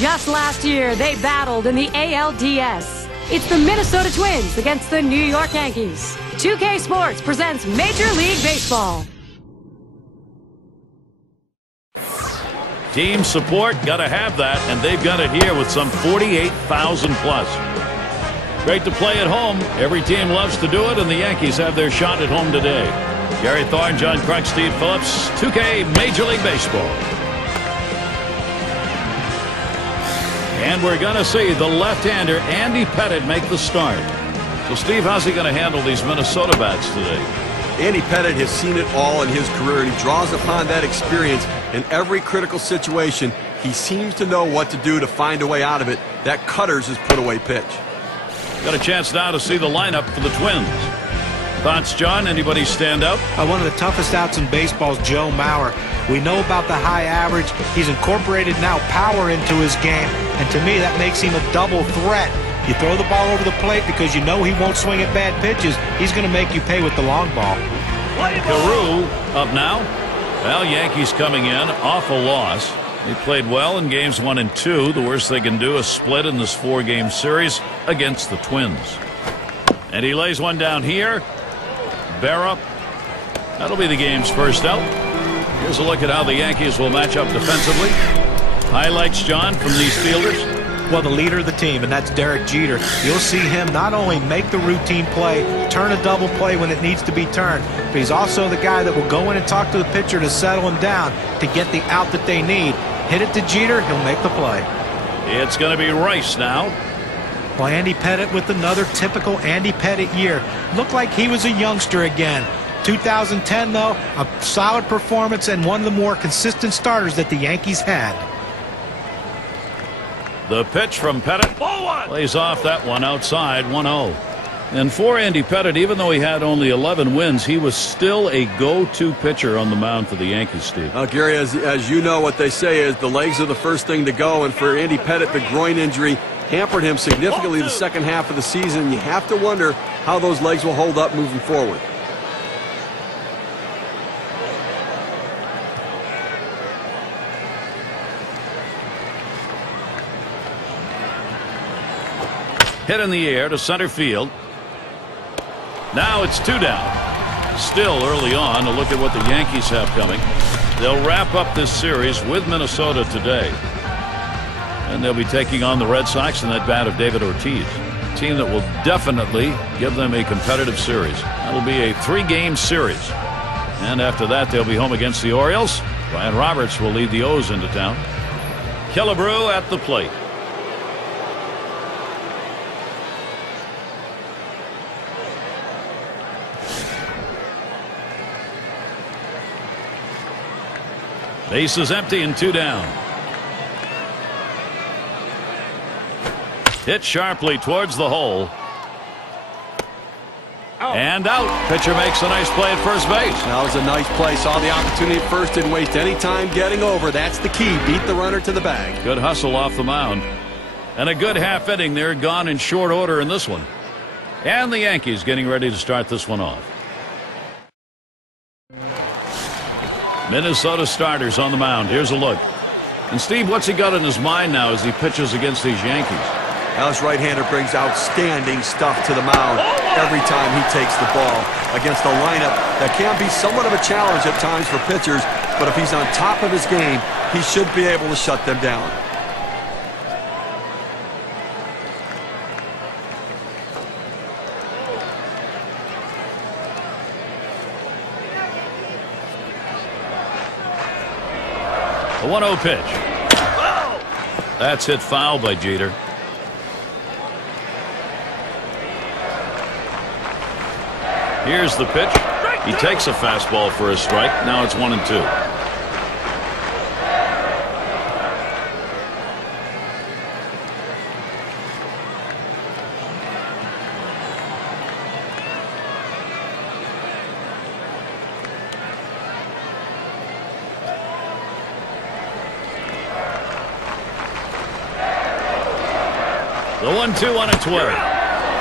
Just last year, they battled in the ALDS. It's the Minnesota Twins against the New York Yankees. 2K Sports presents Major League Baseball. Team support, gotta have that, and they've got it here with some 48,000 plus. Great to play at home. Every team loves to do it, and the Yankees have their shot at home today. Gary Thorne, John Kruk, Steve Phillips, 2K Major League Baseball. And we're going to see the left-hander Andy Pettitte make the start. So, Steve, how's he going to handle these Minnesota bats today? Andy Pettitte has seen it all in his career, and he draws upon that experience in every critical situation. He seems to know what to do to find a way out of it. That cutter's his put-away pitch. Got a chance now to see the lineup for the Twins. Thoughts, John? Anybody stand out? One of the toughest outs in baseball is Joe Mauer. We know about the high average. He's incorporated now power into his game, and to me that makes him a double threat. You throw the ball over the plate because you know he won't swing at bad pitches. He's going to make you pay with the long ball. Carew up now. Well, Yankees coming in off a loss. They played well in games 1 and 2. The worst they can do is split in this 4-game series against the Twins. And he lays one down here. Bert. That'll be the game's first out. Here's a look at how the Yankees will match up defensively. Highlights, John, from these fielders. Well, the leader of the team, and that's Derek Jeter. You'll see him not only make the routine play, turn a double play when it needs to be turned, but he's also the guy that will go in and talk to the pitcher to settle him down to get the out that they need. Hit it to Jeter, he'll make the play. It's going to be Rice now. Well, Andy Pettitte with another typical Andy Pettitte year. Looked like he was a youngster again. 2010, though, a solid performance and one of the more consistent starters that the Yankees had. The pitch from Pettitte plays off that one outside, 1-0. And for Andy Pettitte, even though he had only 11 wins, he was still a go-to pitcher on the mound for the Yankees, Steve. Gary, as you know, what they say is the legs are the first thing to go, and for Andy Pettitte, the groin injury hampered him significantly the second half of the season. You have to wonder how those legs will hold up moving forward. Hit in the air to center field. Now it's 2 down. Still early on. To look at what the Yankees have coming. They'll wrap up this series with Minnesota today. And they'll be taking on the Red Sox in that bat of David Ortiz. A team that will definitely give them a competitive series. That'll be a 3-game series. And after that, they'll be home against the Orioles. Ryan Roberts will lead the O's into town. Killebrew at the plate. Base is empty and 2 down. Hit sharply towards the hole. And out. Pitcher makes a nice play at first base. That was a nice play. Saw the opportunity at first. Didn't waste any time getting over. That's the key. Beat the runner to the bag. Good hustle off the mound. And a good half inning there, gone in short order in this one. And the Yankees getting ready to start this one off. Minnesota starters on the mound. Here's a look. And Steve, what's he got in his mind now as he pitches against these Yankees? Now this right-hander brings outstanding stuff to the mound every time he takes the ball against a lineup that can be somewhat of a challenge at times for pitchers, but if he's on top of his game, he should be able to shut them down. A 1-0 pitch. That's hit foul by Jeter. Here's the pitch. He takes a fastball for a strike. Now it's 1-2. The 1-2 on a 12.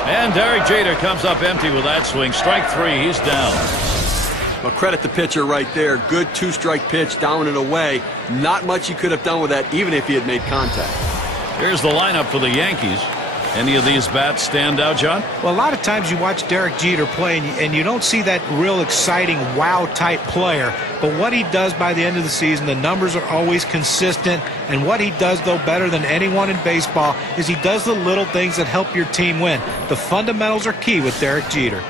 And Derek Jeter comes up empty with that swing. Strike 3. He's down. Well, credit the pitcher right there. Good 2-strike pitch down and away. Not much he could have done with that, even if he had made contact. Here's the lineup for the Yankees. Any of these bats stand out, John? Well, a lot of times you watch Derek Jeter play and you don't see that real exciting wow-type player. But what he does by the end of the season, the numbers are always consistent. And what he does, though, better than anyone in baseball is he does the little things that help your team win. The fundamentals are key with Derek Jeter.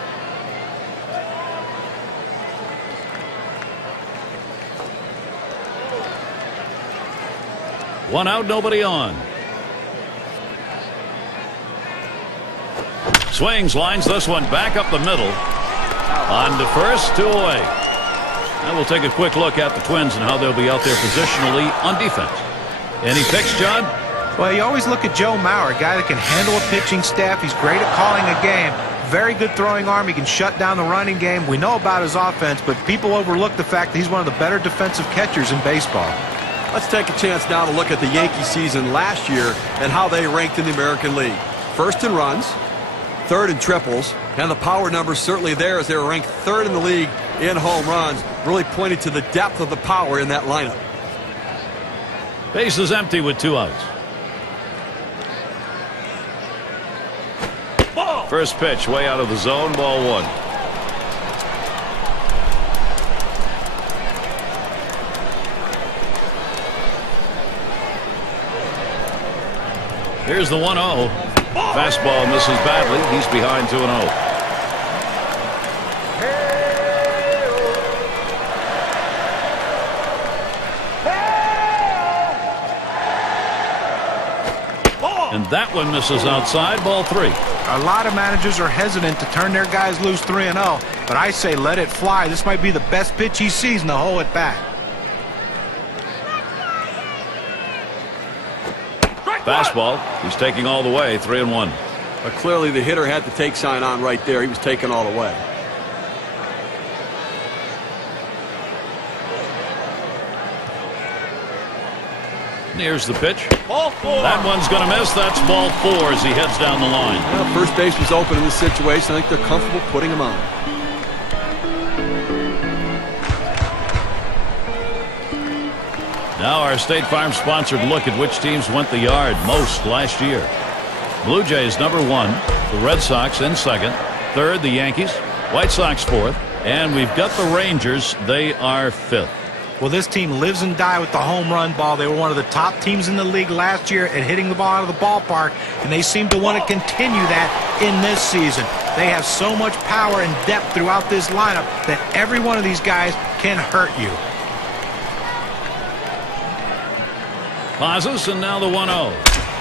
One out, nobody on. Swings, lines this one back up the middle. On to first, 2 away. And we'll take a quick look at the Twins and how they'll be out there positionally on defense. Any picks, John? Well, you always look at Joe Mauer, a guy that can handle a pitching staff. He's great at calling a game. Very good throwing arm. He can shut down the running game. We know about his offense, but people overlook the fact that he's one of the better defensive catchers in baseball. Let's take a chance now to look at the Yankee season last year and how they ranked in the American League. First in runs, third in triples, and the power numbers certainly there as they were ranked third in the league in home runs, really pointed to the depth of the power in that lineup. Base is empty with 2 outs. First pitch way out of the zone, ball 1. Here's the 1-0. Fastball misses badly. He's behind 2-0. And that one misses outside, ball 3. A lot of managers are hesitant to turn their guys loose 3-0, but I say let it fly. This might be the best pitch he sees in the whole at bat. Fastball. He's taking all the way, 3-1. But clearly the hitter had the take sign on right there. He was taking all the way. Here's the pitch. Ball 4. That one's going to miss. That's ball 4 as he heads down the line. Well, first base was open in this situation. I think they're comfortable putting him on. Now our State Farm sponsored look at which teams went the yard most last year. Blue Jays number 1, the Red Sox in second, third the Yankees, White Sox fourth, and we've got the Rangers. They are fifth. Well, this team lives and dies with the home run ball. They were one of the top teams in the league last year at hitting the ball out of the ballpark, and they seem to want to continue that in this season. They have so much power and depth throughout this lineup that every one of these guys can hurt you. Pauses, and now the 1-0.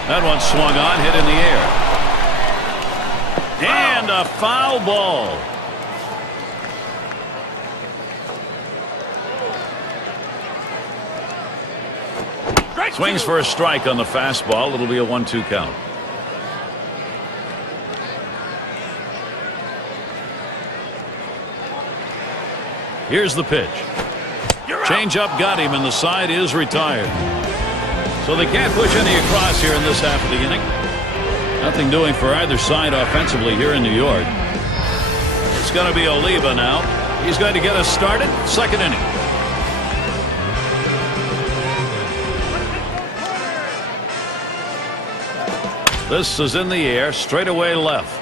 That one swung on, hit in the air. And a foul ball. Swings for a strike on the fastball. It'll be a 1-2 count. Here's the pitch. Change-up got him, and the side is retired. So they can't push any across here in this half of the inning. Nothing doing for either side offensively here in New York. It's going to be Oliva now. He's going to get us started. Second inning. This is in the air, straight away left.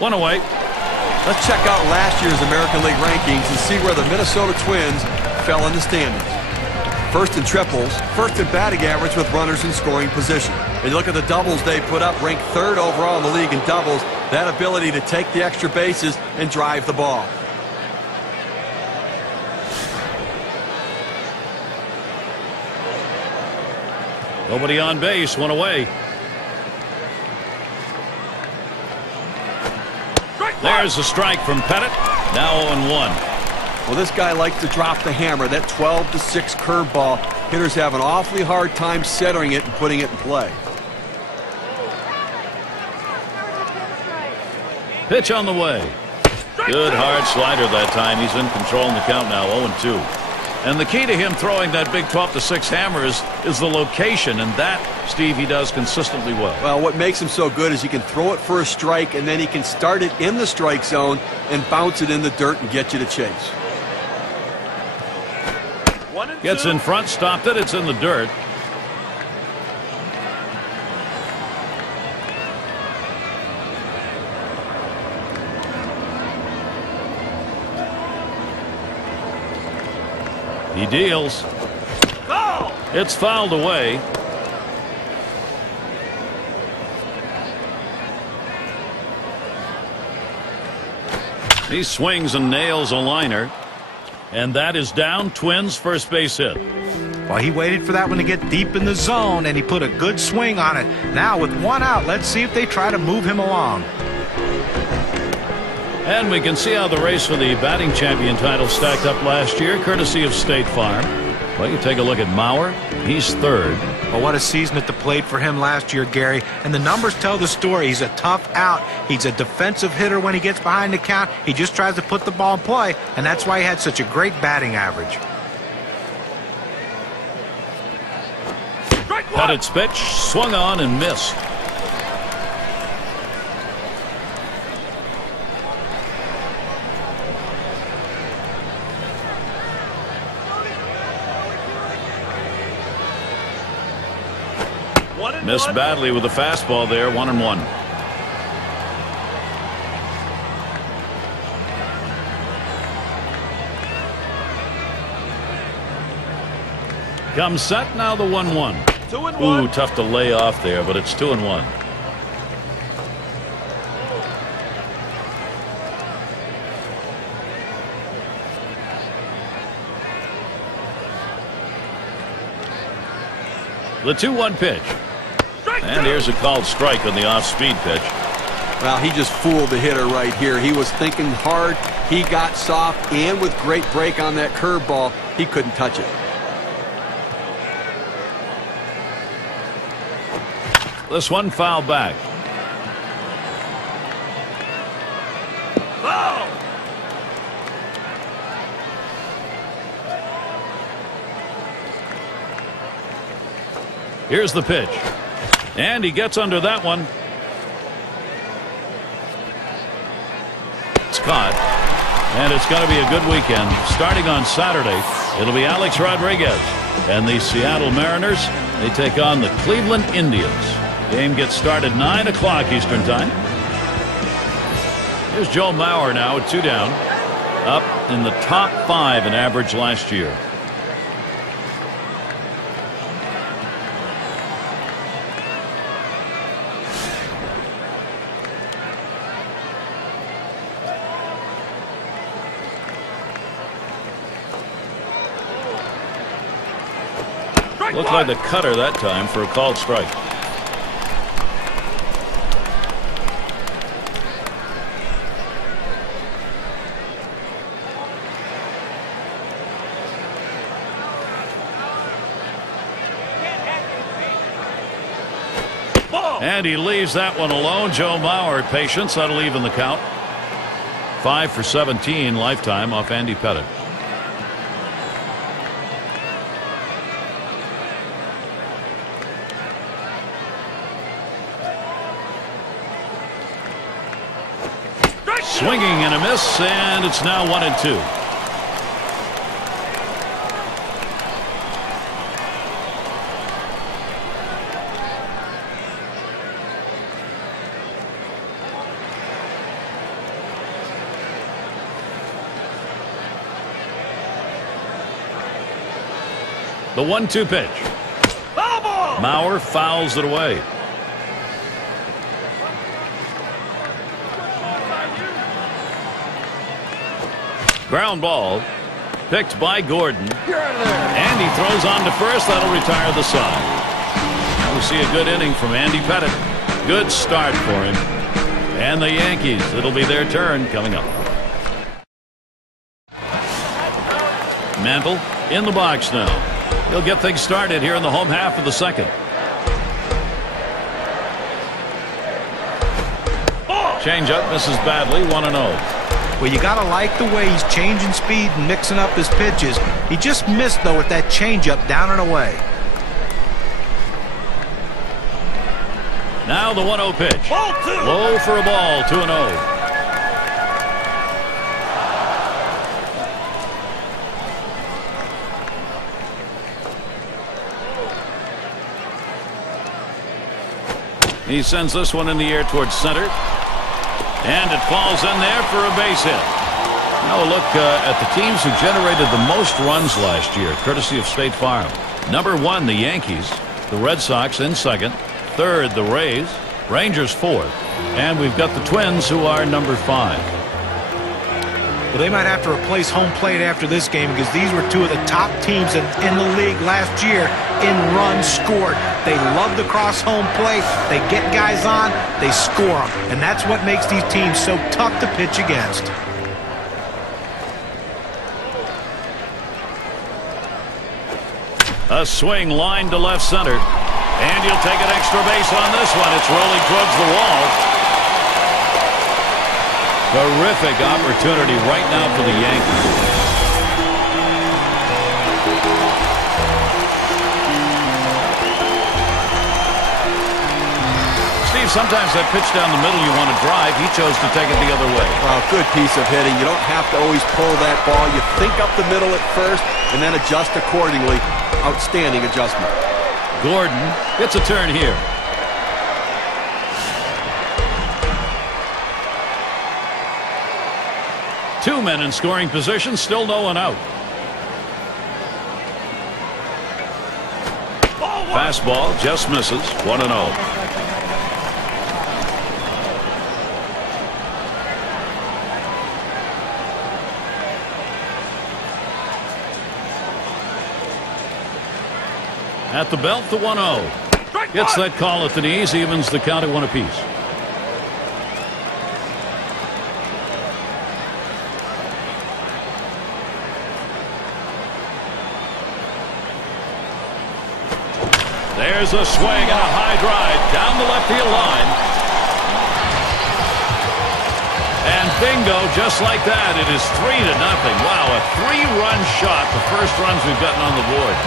1 away. Let's check out last year's American League rankings and see where the Minnesota Twins fell in the standings. First in triples, first in batting average with runners in scoring position. And you look at the doubles they put up, ranked third overall in the league in doubles. That ability to take the extra bases and drive the ball. Nobody on base, 1 away. There's a strike from Pettitte. Now 0-1. Well, this guy likes to drop the hammer. That 12-6 curveball. Hitters have an awfully hard time centering it and putting it in play. Pitch on the way. Good hard slider that time. He's in control in the count now, 0-2. And the key to him throwing that big 12-6 hammer is the location, and that, Steve, he does consistently well. Well, what makes him so good is he can throw it for a strike, and then he can start it in the strike zone and bounce it in the dirt and get you to chase. Gets in front, stopped it. It's in the dirt. He deals. It's fouled away. He swings and nails a liner. And that is down. Twins first base hit. Well, he waited for that one to get deep in the zone, and he put a good swing on it. Now with one out, let's see if they try to move him along. And we can see how the race for the batting champion title stacked up last year, courtesy of State Farm. Well, you take a look at Mauer. He's third. Well, what a season at the plate for him last year, Gary. And the numbers tell the story. He's a tough out. He's a defensive hitter when he gets behind the count. He just tries to put the ball in play, and that's why he had such a great batting average. Pettitte's pitch swung on and missed. Missed badly with the fastball there. 1-1. Comes set now. The 1-1. 2-1. Ooh, tough to lay off there, but it's 2-1. The 2-1 pitch. And here's a called strike on the off-speed pitch. Well, he just fooled the hitter right here. He was thinking hard. He got soft, and with great break on that curveball, he couldn't touch it. This one fouled back. Foul! Here's the pitch. And he gets under that one. It's caught. And it's going to be a good weekend. Starting on Saturday, it'll be Alex Rodriguez. And the Seattle Mariners, they take on the Cleveland Indians. Game gets started 9 o'clock Eastern Time. Here's Joe Mauer now at 2 down. Up in the top 5 in average last year. Looked like the cutter that time for a called strike. And he leaves that one alone. Joe Mauer, patience. That'll even the count. 5 for 17 lifetime off Andy Pettitte. Swinging and a miss, and it's now 1-2. The 1-2 pitch. Mauer fouls it away. Ground ball picked by Gordon, and he throws on to first. That'll retire the side. Now we see a good inning from Andy Pettitte. Good start for him. And the Yankees, it'll be their turn coming up. Mantle in the box now. He'll get things started here in the home half of the second. Changeup misses badly. 1-0. Well, you got to like the way he's changing speed and mixing up his pitches. He just missed, though, with that changeup down and away. Now the 1-0 pitch. Low for a ball. 2-0. He sends this one in the air towards center. And it falls in there for a base hit. Now a look at the teams who generated the most runs last year, courtesy of State Farm. Number 1, the Yankees. The Red Sox in second. Third, the Rays. Rangers fourth. And we've got the Twins, who are number 5. Well, they might have to replace home plate after this game because these were 2 of the top teams in the league last year in runs scored. They love to cross home plate. They get guys on, they score them. And that's what makes these teams so tough to pitch against. A swing line to left center. And you'll take an extra base on this one. It's rolling towards the wall. Terrific opportunity right now for the Yankees. Steve, sometimes that pitch down the middle you want to drive. He chose to take it the other way. Well, good piece of hitting. You don't have to always pull that ball. You think up the middle at first and then adjust accordingly. Outstanding adjustment. Gordon gets a turn here. Two men in scoring position, still no one out. Fastball just misses. 1-0. At the belt, the 1-0. Gets that call at the knees, evens the count at 1 apiece. There's a swing and a high drive down the left field line. And bingo, just like that, it is 3-0. Wow, a 3-run shot, the first runs we've gotten on the board.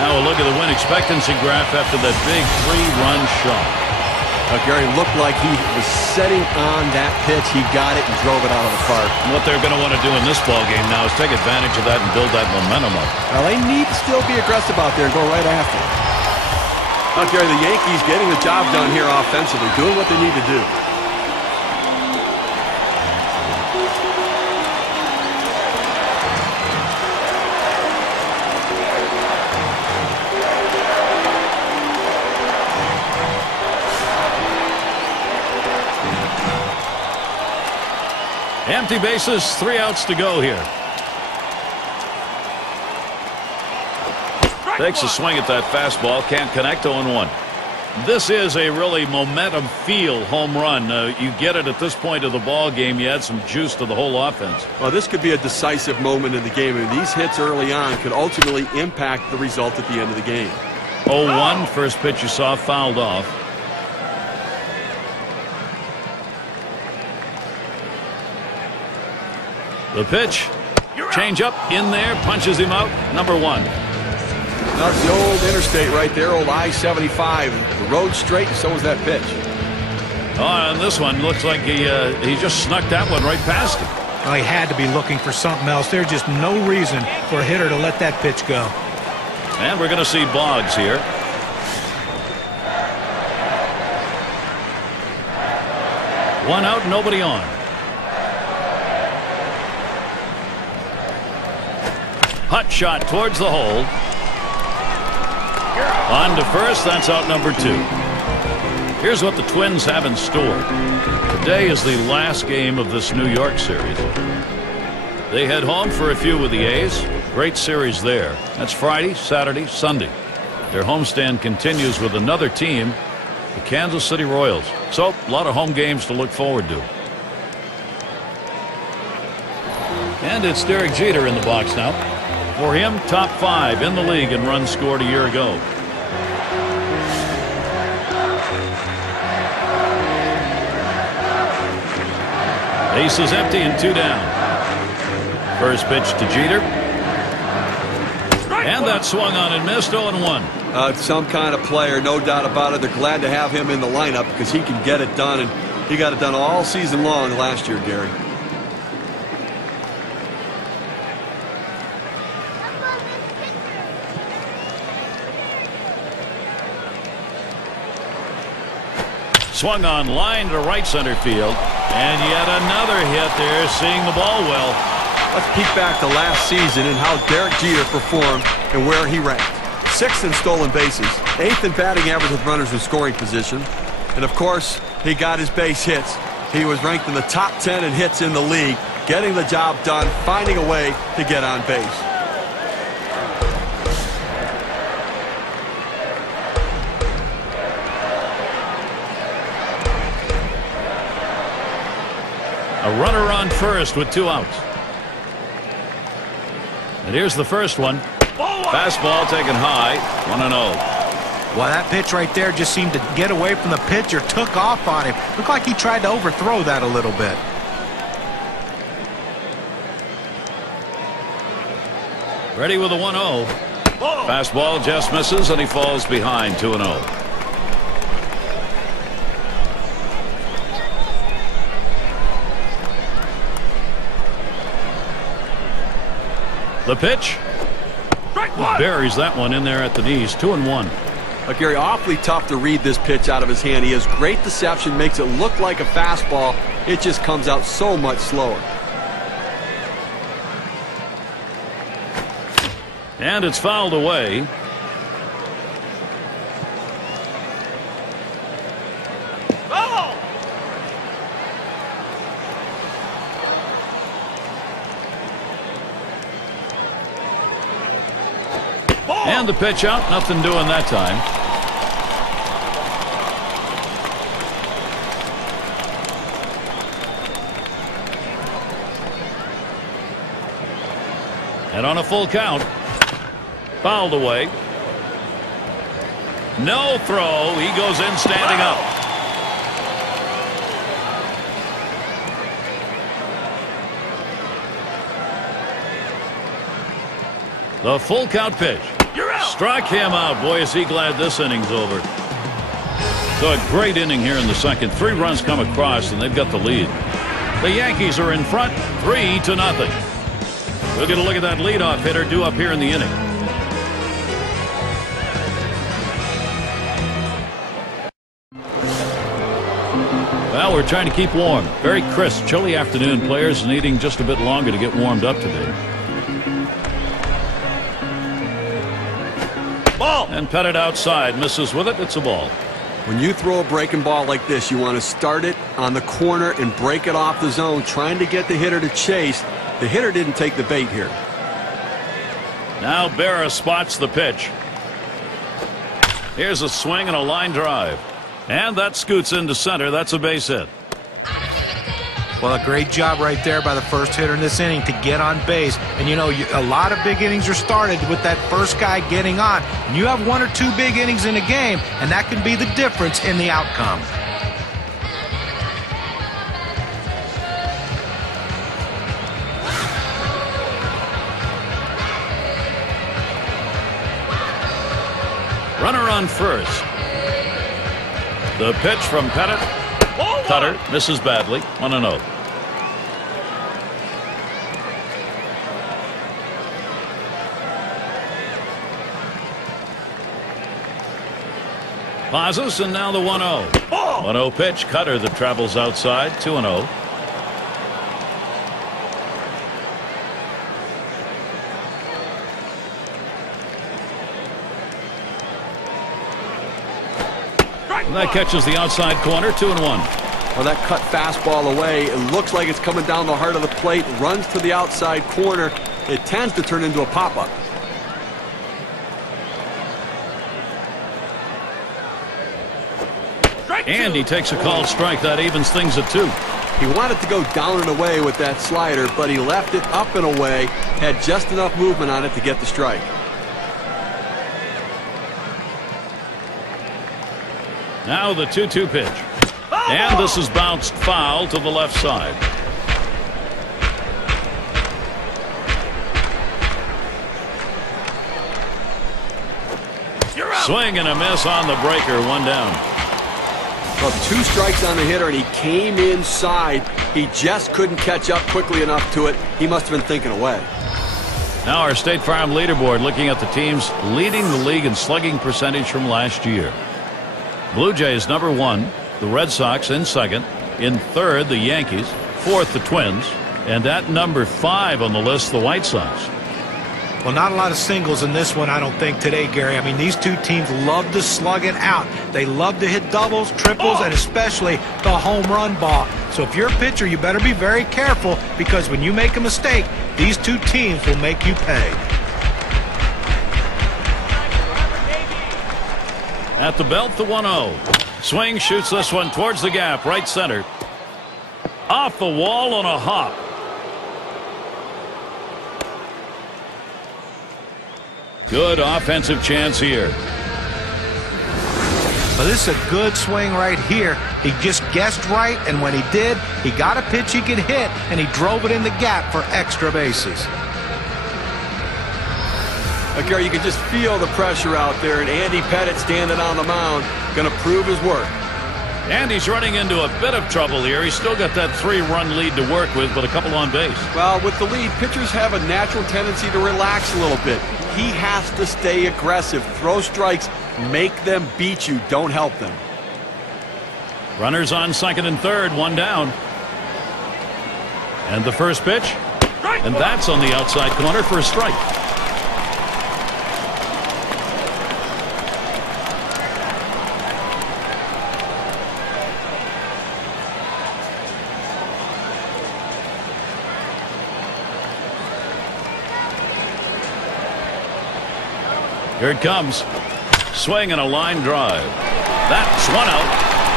Now a look at the win expectancy graph after that big 3-run shot. Gary looked like he was setting on that pitch. He got it and drove it out of the park. And what they're going to want to do in this ball game now is take advantage of that and build that momentum up. Well, they need to still be aggressive out there and go right after it. Now, Gary, the Yankees getting the job done here offensively, doing what they need to do. Empty bases, 3 outs to go here. Takes a swing at that fastball, can't connect. 0-1. This is a really momentum feel home run. You get it at this point of the ball game. You add some juice to the whole offense. Well, this could be a decisive moment in the game. I mean, these hits early on could ultimately impact the result at the end of the game. 0-1. First pitch you saw fouled off. The pitch, change up in there, punches him out. Number 1. That's the old interstate right there, old I-75. The road straight, and so was that pitch. Oh, and this one looks like he just snuck that one right past him. Well, he had to be looking for something else. There's just no reason for a hitter to let that pitch go. And we're going to see Boggs here. One out, nobody on. Hot shot towards the hole. On to first, that's out number 2. Here's what the Twins have in store. Today is the last game of this New York series. They head home for a few with the A's. Great series there. That's Friday, Saturday, Sunday. Their homestand continues with another team, the Kansas City Royals. So, a lot of home games to look forward to. And it's Derek Jeter in the box now. For him, top 5 in the league in runs scored a year ago. Base is empty and 2 down. First pitch to Jeter. And that swung on and missed. 0-1. Some kind of player, no doubt about it. They're glad to have him in the lineup because he can get it done, and he got it done all season long last year, Gary. Swung on line to right center field. And yet another hit there, seeing the ball well. Let's peek back to last season and how Derek Jeter performed and where he ranked. 6th in stolen bases, 8th in batting average with runners in scoring position. And of course, he got his base hits. He was ranked in the top 10 in hits in the league, getting the job done, finding a way to get on base. A runner on first with 2 outs. And here's the first one. Fastball taken high, 1-0. Well, that pitch right there just seemed to get away from the pitcher, took off on him. Looked like he tried to overthrow that a little bit. Ready with a 1-0. Fastball just misses, and he falls behind, 2-0. The pitch. Buries that one in there at the knees. 2-1. Gary, awfully tough to read this pitch out of his hand. He has great deception, makes it look like a fastball. It just comes out so much slower. And it's fouled away. And the pitch out, nothing doing that time. And on a full count, fouled away. No throw. He goes in standing up. The full count pitch. Struck him out. Boy, is he glad this inning's over. So a great inning here in the second. 3 runs come across, and they've got the lead. The Yankees are in front, 3-0. We'll get a look at that leadoff hitter due up here in the inning. Well, we're trying to keep warm. Very crisp, chilly afternoon. Players needing just a bit longer to get warmed up today. Ball. And Pettitte outside, misses with it. It's a ball. When you throw a breaking ball like this, you want to start it on the corner and break it off the zone, trying to get the hitter to chase. The hitter didn't take the bait here. Now Bert spots the pitch. Here's a swing and a line drive. And that scoots into center. That's a base hit. Well, a great job right there by the first hitter in this inning to get on base. And, you know, a lot of big innings are started with that first guy getting on. And you have 1 or 2 big innings in a game, and that can be the difference in the outcome. Runner on first. The pitch from Pettitte. Cutter misses badly. 1-0. Pauses, and now the 1-0. 1-0 pitch. Cutter that travels outside. 2-0. That catches the outside corner. 2-1. Well, that cut fastball away. It looks like it's coming down the heart of the plate. Runs to the outside corner. It tends to turn into a pop-up. And he takes a called strike. That evens things at 2. He wanted to go down and away with that slider, but he left it up and away. Had just enough movement on it to get the strike. Now the 2-2 pitch. And this is bounced foul to the left side. Swing and a miss on the breaker. 1 down. Well, 2 strikes on the hitter, and he came inside. He just couldn't catch up quickly enough to it. He must have been thinking away. Now our State Farm leaderboard, looking at the teams leading the league in slugging percentage from last year. Blue Jays number 1 the Red Sox in second. In third, the Yankees. Fourth, the Twins. And at number 5 on the list, the White Sox. Well, not a lot of singles in this one, I don't think, today, Gary. I mean, these two teams love to slug it out. They love to hit doubles, triples, and especially the home run ball. So if you're a pitcher, you better be very careful, because when you make a mistake, these two teams will make you pay. At the belt, the 1-0. Swing, shoots this one towards the gap, right center. Off the wall on a hop. Good offensive chance here. But this is a good swing right here. He just guessed right, and when he did, he got a pitch he could hit, and he drove it in the gap for extra bases. Gary, you can just feel the pressure out there, and Andy Pettitte standing on the mound, going to prove his work. And he's running into a bit of trouble here. He's still got that 3-run lead to work with, but a couple on base. Well, with the lead, pitchers have a natural tendency to relax a little bit. He has to stay aggressive, throw strikes, make them beat you, don't help them. Runners on second and third, one down. And the first pitch, and that's on the outside corner for a strike. Here it comes. Swing and a line drive. That's one out.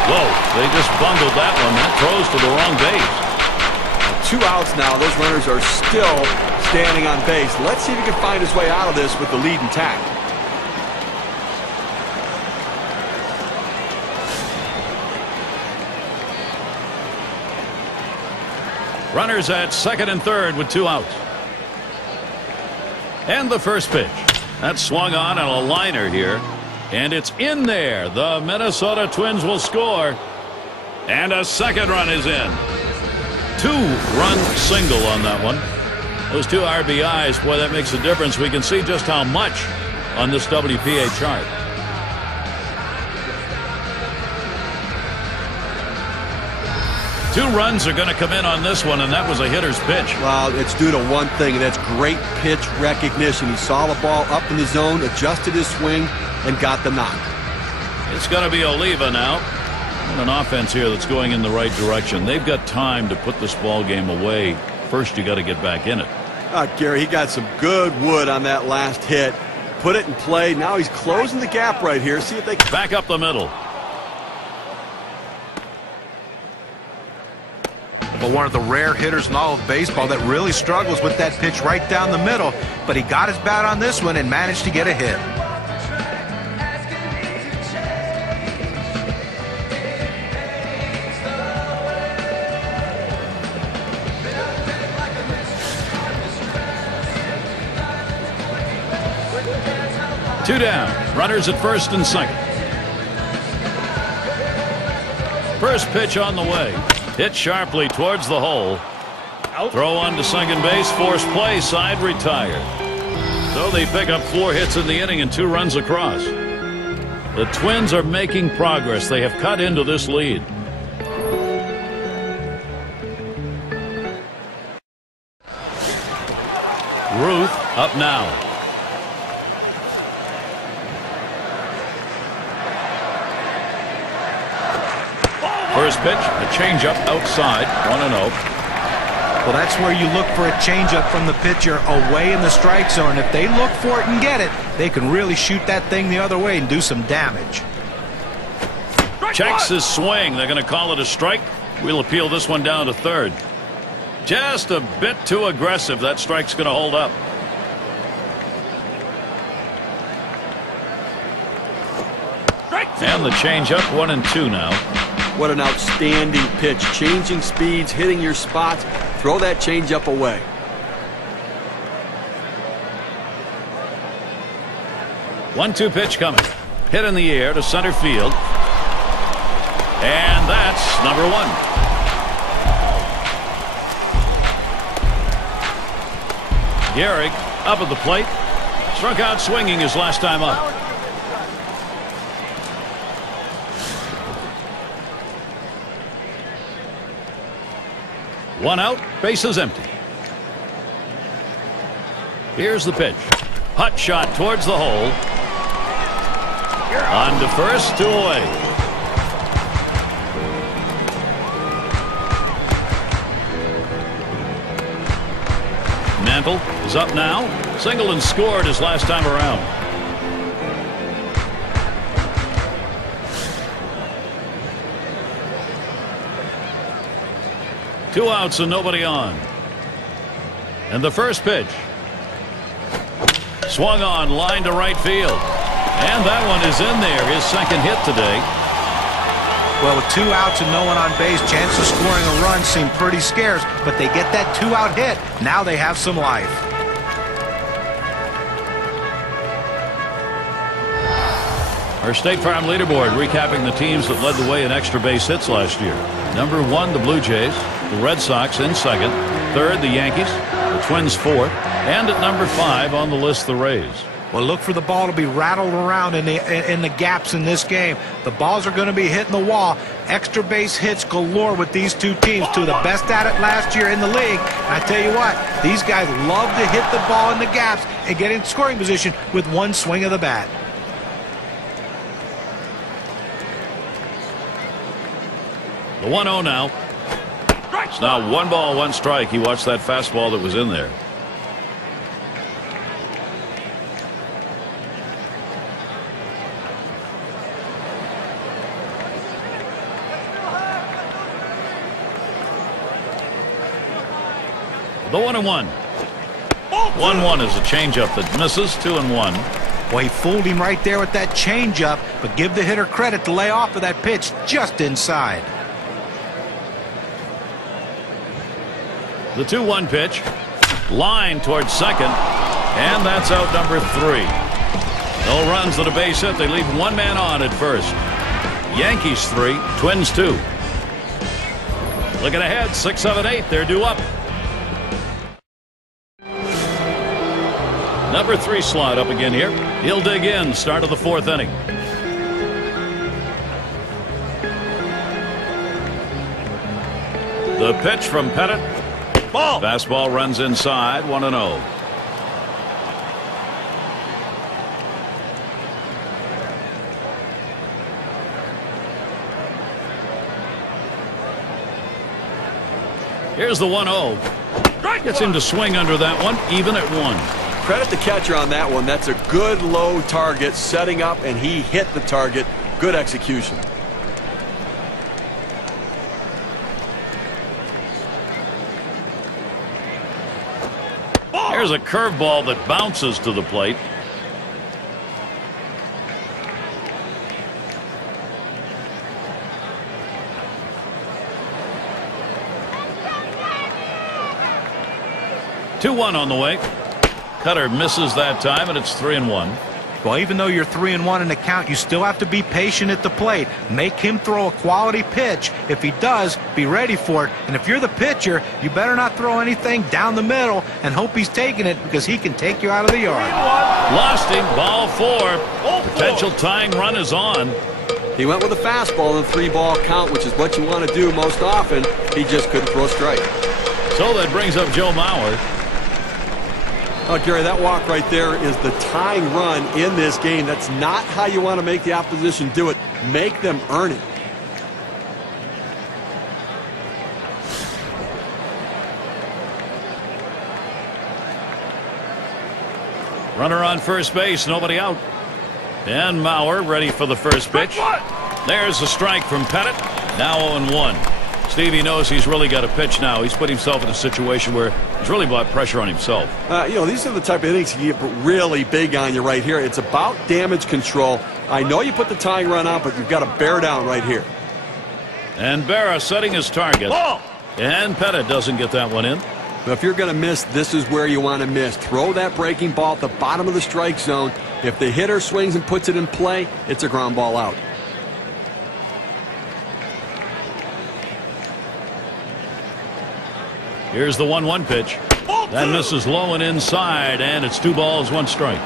Whoa, they just bungled that one. That throws to the wrong base. 2 outs now. Those runners are still standing on base. Let's see if he can find his way out of this with the lead intact. Runners at second and third with 2 outs. And the first pitch. That's swung on a liner here. And it's in there. The Minnesota Twins will score. And a second run is in. 2-run single on that one. Those 2 RBIs, boy, that makes a difference. We can see just how much on this WPA chart. Two runs are going to come in on this one, and that was a hitter's pitch. Well, it's due to one thing, and that's great pitch recognition. He saw the ball up in the zone, adjusted his swing, and got the knock. It's going to be Oliva now. And an offense here that's going in the right direction. They've got time to put this ball game away. First, you got to get back in it. Gary, he got some good wood on that last hit. Put it in play. Now he's closing the gap right here. See if they can back up the middle. But one of the rare hitters in all of baseball that really struggles with that pitch right down the middle. But he got his bat on this one and managed to get a hit. Two down. Runners at first and second. First pitch on the way. Hit sharply towards the hole. Throw on to second base. Force play. Side retired. So they pick up 4 hits in the inning and 2 runs across. The Twins are making progress. They have cut into this lead. Ruth up now. First pitch, a changeup outside, 1-0. Well, that's where you look for a changeup from the pitcher away in the strike zone. If they look for it and get it, they can really shoot that thing the other way and do some damage. Checks his swing. They're going to call it a strike. We'll appeal this one down to third. Just a bit too aggressive. That strike's going to hold up. And the changeup, 1-2 now. What an outstanding pitch. Changing speeds, hitting your spots. Throw that changeup away. One-two pitch coming. Hit in the air to center field. And that's number 1. Gehrig up at the plate. Struck out swinging his last time up. One out, bases empty. Here's the pitch. Hot shot towards the hole. On to first, 2 away. Mantle is up now. Singled and scored his last time around. Two outs and nobody on. And the first pitch. Swung on, line to right field. And that one is in there, his second hit today. Well, with 2 outs and no one on base, chance of scoring a run seemed pretty scarce, but they get that 2-out hit. Now they have some life. Our State Farm leaderboard recapping the teams that led the way in extra base hits last year. Number 1, the Blue Jays. The Red Sox in second. Third, the Yankees. The Twins fourth. And at number 5 on the list, the Rays. Well, look for the ball to be rattled around in the gaps in this game. The balls are going to be hitting the wall. Extra base hits galore with these two teams. Two of the best at it last year in the league. And I tell you what, these guys love to hit the ball in the gaps and get in scoring position with one swing of the bat. The 1-0 now. It's now 1 ball, 1 strike. He watched that fastball that was in there. The 1-1. 1-1 is a changeup that misses. 2-1. Well, he fooled him right there with that changeup, but give the hitter credit to lay off of that pitch just inside. The 2-1 pitch. Line towards second. And that's out number 3. No runs at a base hit. They leave 1 man on at first. Yankees 3, Twins 2. Looking ahead, 6, 7, 8. They're due up. Number 3 slot up again here. He'll dig in. Start of the 4th inning. The pitch from Pettitte. Ball. Fastball runs inside. 1-0. Here's the 1-0. Gets him to swing under that one, even at 1. Credit the catcher on that one. That's a good low target setting up, and he hit the target. Good execution. Here's a curveball that bounces to the plate. Two-1 on the way. Cutter misses that time, and it's 3-1. Well, even though you're 3-1 in the count, you still have to be patient at the plate. Make him throw a quality pitch. If he does, be ready for it. And if you're the pitcher, you better not throw anything down the middle and hope he's taking it, because he can take you out of the yard. Lost him. Ball 4. Potential tying run is on. He went with a fastball in a 3-ball count, which is what you want to do most often. He just couldn't throw a strike. So that brings up Joe Mauer. Oh, Gary, that walk right there is the tying run in this game. That's not how you want to make the opposition do it. Make them earn it. Runner on first base, nobody out. And Mauer ready for the first pitch. There's a strike from Pettitte. Now 0-1. Stevie knows he's really got to pitch now. He's put himself in a situation where he's really brought pressure on himself. You know, these are the type of innings you get really big on you right here. It's about damage control. I know you put the tying run on, but you've got to bear down right here. And Bert setting his target. Ball. And Pettitte doesn't get that one in. But if you're going to miss, this is where you want to miss. Throw that breaking ball at the bottom of the strike zone. If the hitter swings and puts it in play, it's a ground ball out. Here's the 1-1 pitch. That misses low and inside, and it's 2 balls, 1 strike.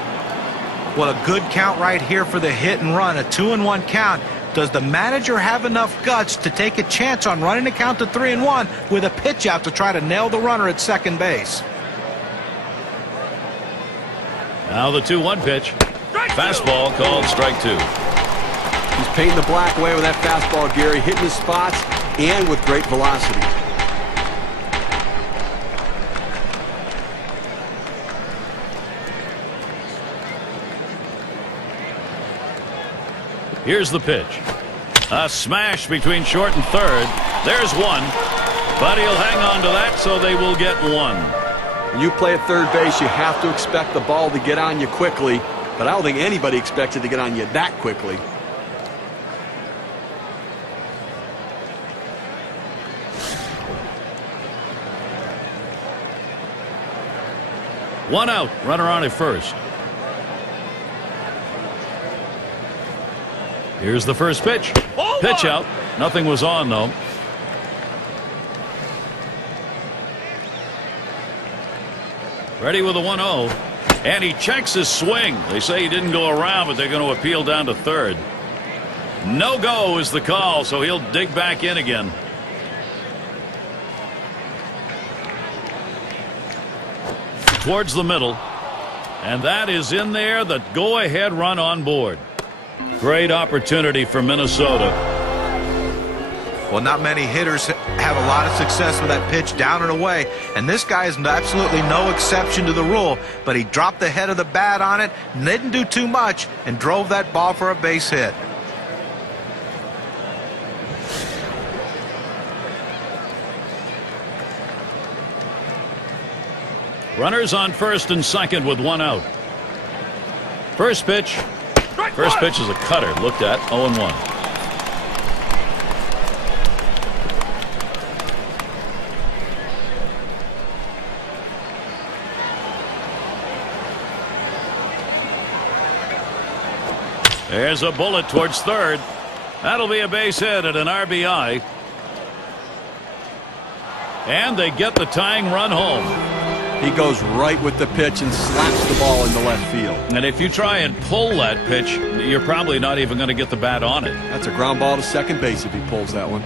Well, a good count right here for the hit and run. A 2-1 count. Does the manager have enough guts to take a chance on running the count to 3-1 with a pitch out to try to nail the runner at second base? Now the 2-1 pitch. Fastball called strike 2. He's painting the black away with that fastball, Gary, hitting his spots and with great velocity. Here's the pitch. A smash between short and third. There's one, but he'll hang on to that, so they will get one. When you play at third base, you have to expect the ball to get on you quickly, but I don't think anybody expects it to get on you that quickly. One out, runner on at first. Here's the first pitch. Pitch out. Nothing was on, though. Ready with a 1-0. And he checks his swing. They say he didn't go around, but they're going to appeal down to third. No go is the call, so he'll dig back in again. Towards the middle. And that is in there, the go-ahead run on board. Great opportunity for Minnesota. Well, not many hitters have a lot of success with that pitch down and away, and this guy is absolutely no exception to the rule, but he dropped the head of the bat on it, didn't do too much, and drove that ball for a base hit. Runners on first and second with one out. First pitch. First pitch is a cutter. Looked at 0-1. There's a bullet towards third. That'll be a base hit and an RBI. And they get the tying run home. He goes right with the pitch and slaps the ball into left field. And if you try and pull that pitch, you're probably not even going to get the bat on it. That's a ground ball to second base if he pulls that one.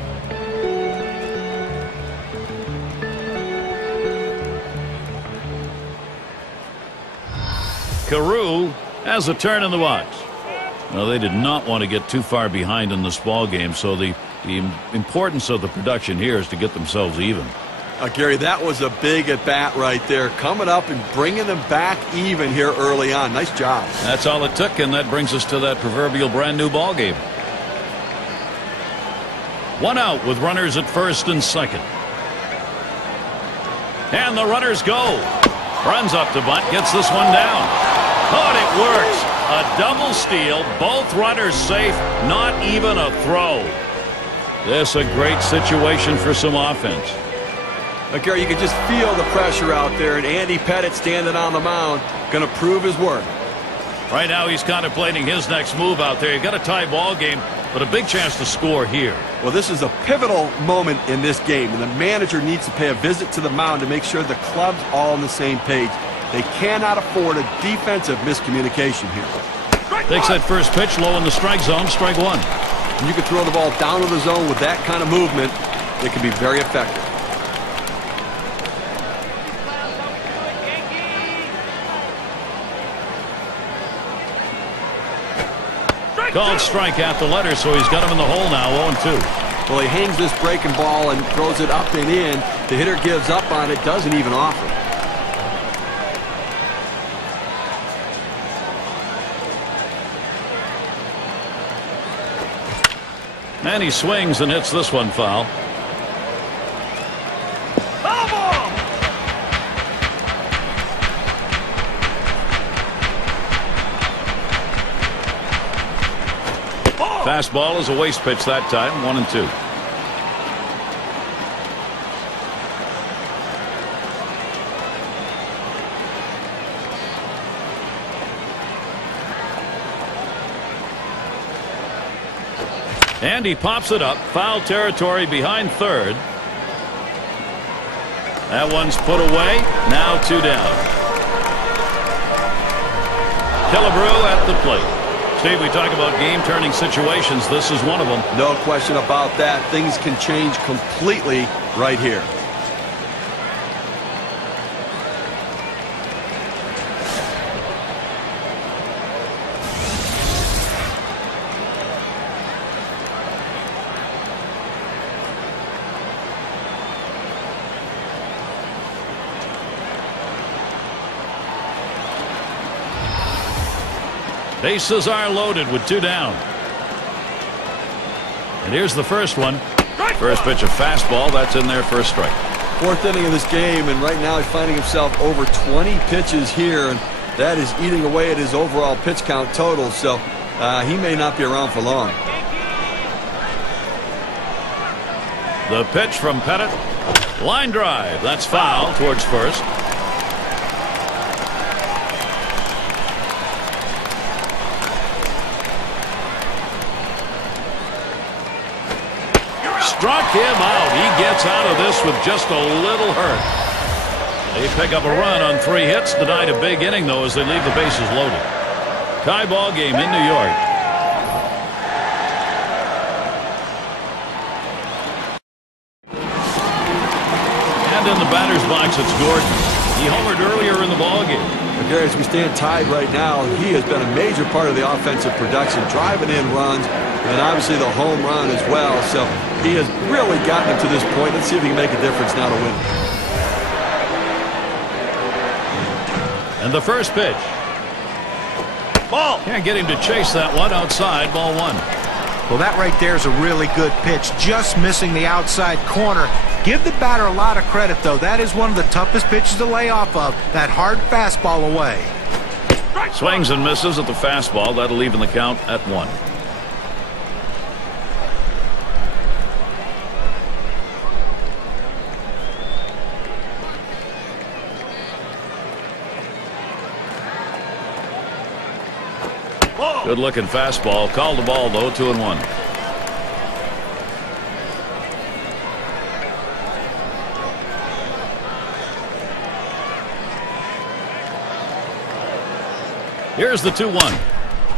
Carew has a turn in the box. Well, they did not want to get too far behind in this ball game, so the importance of the production here is to get themselves even. Gary, that was a big at-bat right there, coming up and bringing them back even here early on. Nice job. That's all it took, and that brings us to that proverbial brand-new ball game. One out with runners at first and second. And the runners go. Runs up to bunt, gets this one down. Oh, and it works. A double steal, both runners safe, not even a throw. This a great situation for some offense. Gary, you can just feel the pressure out there, and Andy Pettitte standing on the mound, going to prove his worth. Right now he's contemplating his next move out there. You've got a tie ball game, but a big chance to score here. Well, this is a pivotal moment in this game, and the manager needs to pay a visit to the mound to make sure the club's all on the same page. They cannot afford a defensive miscommunication here. Takes that first pitch low in the strike zone, strike one. And you can throw the ball down to the zone with that kind of movement. It can be very effective. Called strike at the letter, so he's got him in the hole now, 0-2. Well, he hangs this breaking ball and throws it up and in. The hitter gives up on it, doesn't even offer. And he swings and hits this one foul. Fastball is a waste pitch that time, 1-2. And he pops it up, foul territory behind third. That one's put away, now two down. Killebrew at the plate. Steve, we talk about game-turning situations. This is one of them. No question about that. Things can change completely right here. Bases are loaded with 2 down. And here's the first one. First pitch, a fastball. That's in there for a strike. 4th inning of this game, and right now he's finding himself over 20 pitches here, and that is eating away at his overall pitch count total, so he may not be around for long. The pitch from Pettitte. Line drive. That's foul towards first. Struck him out. He gets out of this with just a little hurt. They pick up a run on 3 hits. Denied a big inning, though, as they leave the bases loaded. Tie ball game in New York. And in the batter's box, it's Gordon. He homered earlier in the ball game. Gary, as we stand tied right now, he has been a major part of the offensive production, driving in runs, and obviously the home run as well. So he has really gotten him to this point. Let's see if he can make a difference now to win. And the first pitch. Ball. Can't get him to chase that one outside. Ball 1. Well, that right there is a really good pitch. Just missing the outside corner. Give the batter a lot of credit, though. That is one of the toughest pitches to lay off of. That hard fastball away. Swings and misses at the fastball. That'll even the count at 1. Good looking fastball. Called the ball, though. 2-1. Here's the 2-1.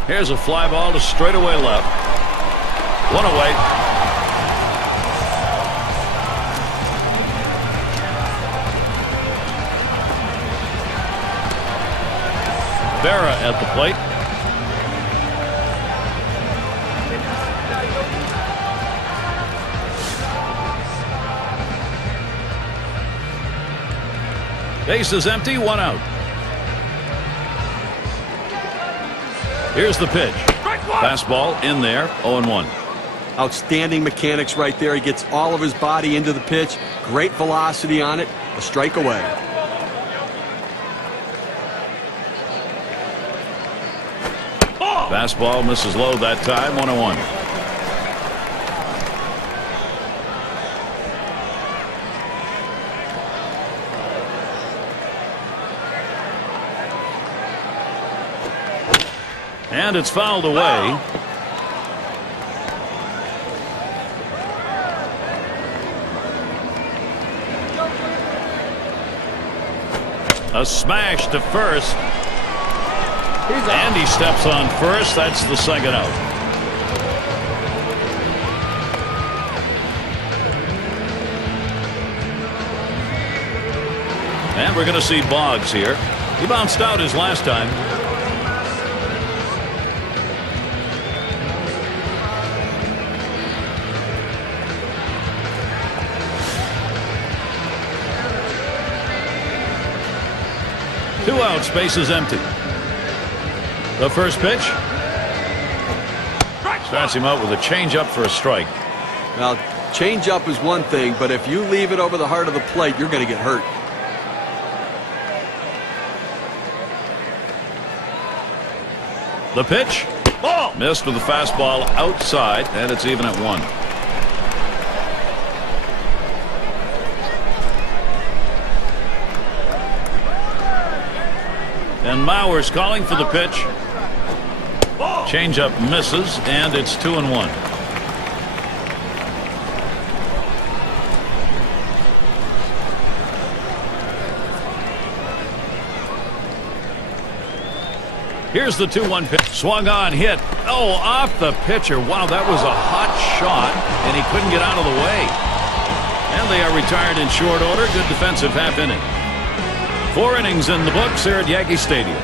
Here's a fly ball to straightaway left. 1 away. Bert at the plate. Base is empty, 1 out. Here's the pitch. Fastball in there, 0-1. Outstanding mechanics right there. He gets all of his body into the pitch. Great velocity on it. A strike away. Fastball misses low that time, 1-1. And it's fouled away. A smash to first. And he steps on first. That's the second out. And we're going to see Boggs here. He bounced out his last time. Two outs, base is empty. The first pitch starts him out with a changeup for a strike. Now, changeup is one thing, but if you leave it over the heart of the plate, you're going to get hurt. The pitch missed with the fastball outside, and it's even at 1. And Mauer's calling for the pitch. Changeup misses, and it's 2-1. Here's the 2-1 pitch. Swung on, hit. Oh, off the pitcher. Wow, that was a hot shot, and he couldn't get out of the way. And they are retired in short order. Good defensive half inning. 4 innings in the books here at Yankee Stadium.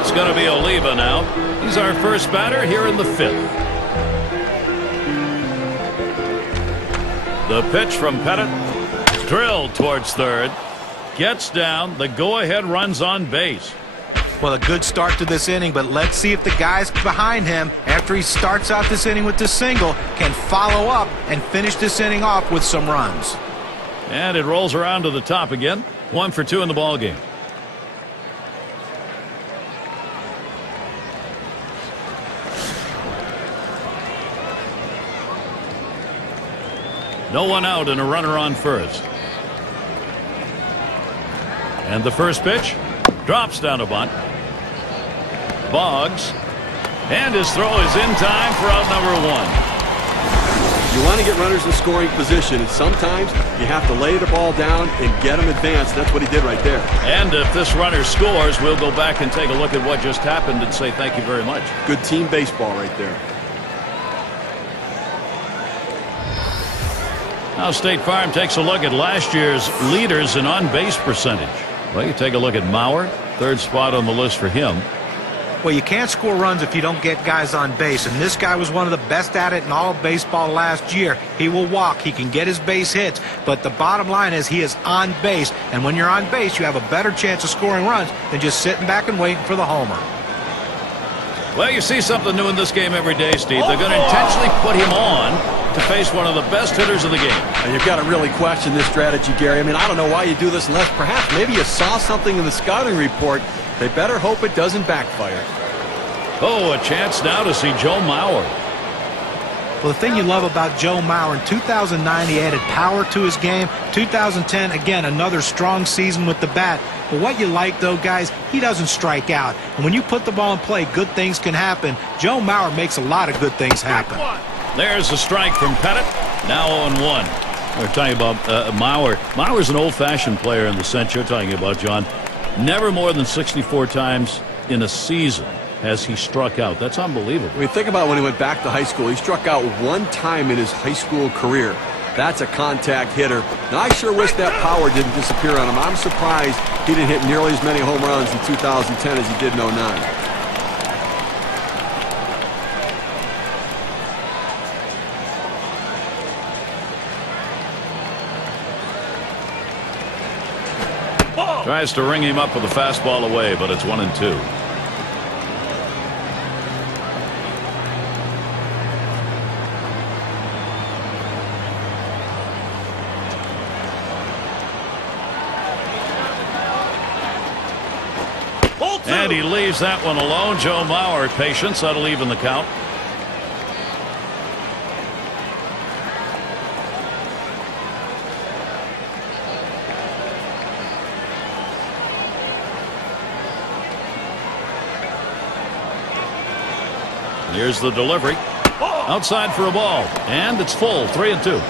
It's going to be Blyleven now. He's our first batter here in the 5th. The pitch from Pettitte. Drilled towards third. Gets down. The go-ahead runs on base. Well, a good start to this inning, but let's see if the guys behind him, after he starts out this inning with this single, can follow up and finish this inning off with some runs. And it rolls around to the top again. 1 for 2 in the ball game. No one out and a runner on first. And the first pitch drops down a bunt. Boggs. And his throw is in time for out number 1. You want to get runners in scoring position, and sometimes you have to lay the ball down and get them advanced. That's what he did right there. And if this runner scores, we'll go back and take a look at what just happened and say thank you very much. Good team baseball right there. Now State Farm takes a look at last year's leaders in on-base percentage. Well, you take a look at Mauer, 3rd spot on the list for him. Well, you can't score runs if you don't get guys on base, and this guy was one of the best at it in all of baseball last year. He will walk, he can get his base hits, but the bottom line is he is on base, and when you're on base, you have a better chance of scoring runs than just sitting back and waiting for the homer. Well, you see something new in this game every day, Steve. They're going to intentionally put him on to face one of the best hitters of the game. And you've got to really question this strategy, Gary. I mean, I don't know why you do this unless perhaps maybe you saw something in the scouting report. They better hope it doesn't backfire. Oh, a chance now to see Joe Mauer. Well, the thing you love about Joe Mauer, in 2009 he added power to his game. 2010, again, another strong season with the bat. But what you like, though, guys, he doesn't strike out. And when you put the ball in play, good things can happen. Joe Mauer makes a lot of good things happen. There's a strike from Pettitte. Now 0-1. We're talking about Mauer. Mauer's an old-fashioned player in the sense you're talking about, John. Never more than 64 times in a season has he struck out. That's unbelievable. I mean, think about when he went back to high school. He struck out 1 time in his high school career. That's a contact hitter. Now, I sure wish that power didn't disappear on him. I'm surprised he didn't hit nearly as many home runs in 2010 as he did in 09. Tries to ring him up with a fastball away, but it's 1-2. And he leaves that one alone. Joe Mauer, patience. That'll even the count. Here's the delivery. Outside for a ball. And it's full. 3-2.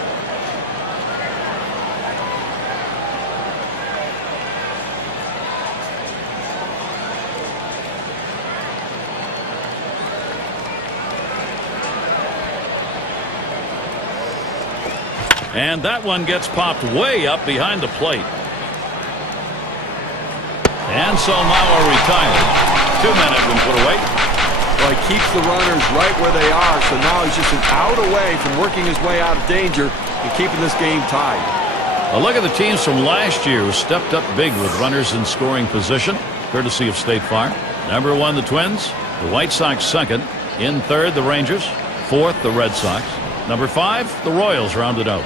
And that one gets popped way up behind the plate. And so Mauer retired. 2 men have been put away. Well, he keeps the runners right where they are, so now he's just an out away from working his way out of danger and keeping this game tied. A look at the teams from last year who stepped up big with runners in scoring position, courtesy of State Farm. Number 1, the Twins. The White Sox 2nd. In 3rd, the Rangers. 4th, the Red Sox. Number 5, the Royals rounded out.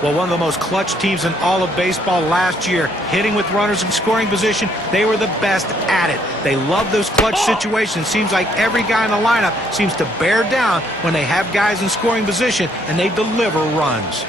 Well, one of the most clutch teams in all of baseball last year, hitting with runners in scoring position. They were the best at it. They love those clutch situations. Seems like every guy in the lineup seems to bear down when they have guys in scoring position and they deliver runs.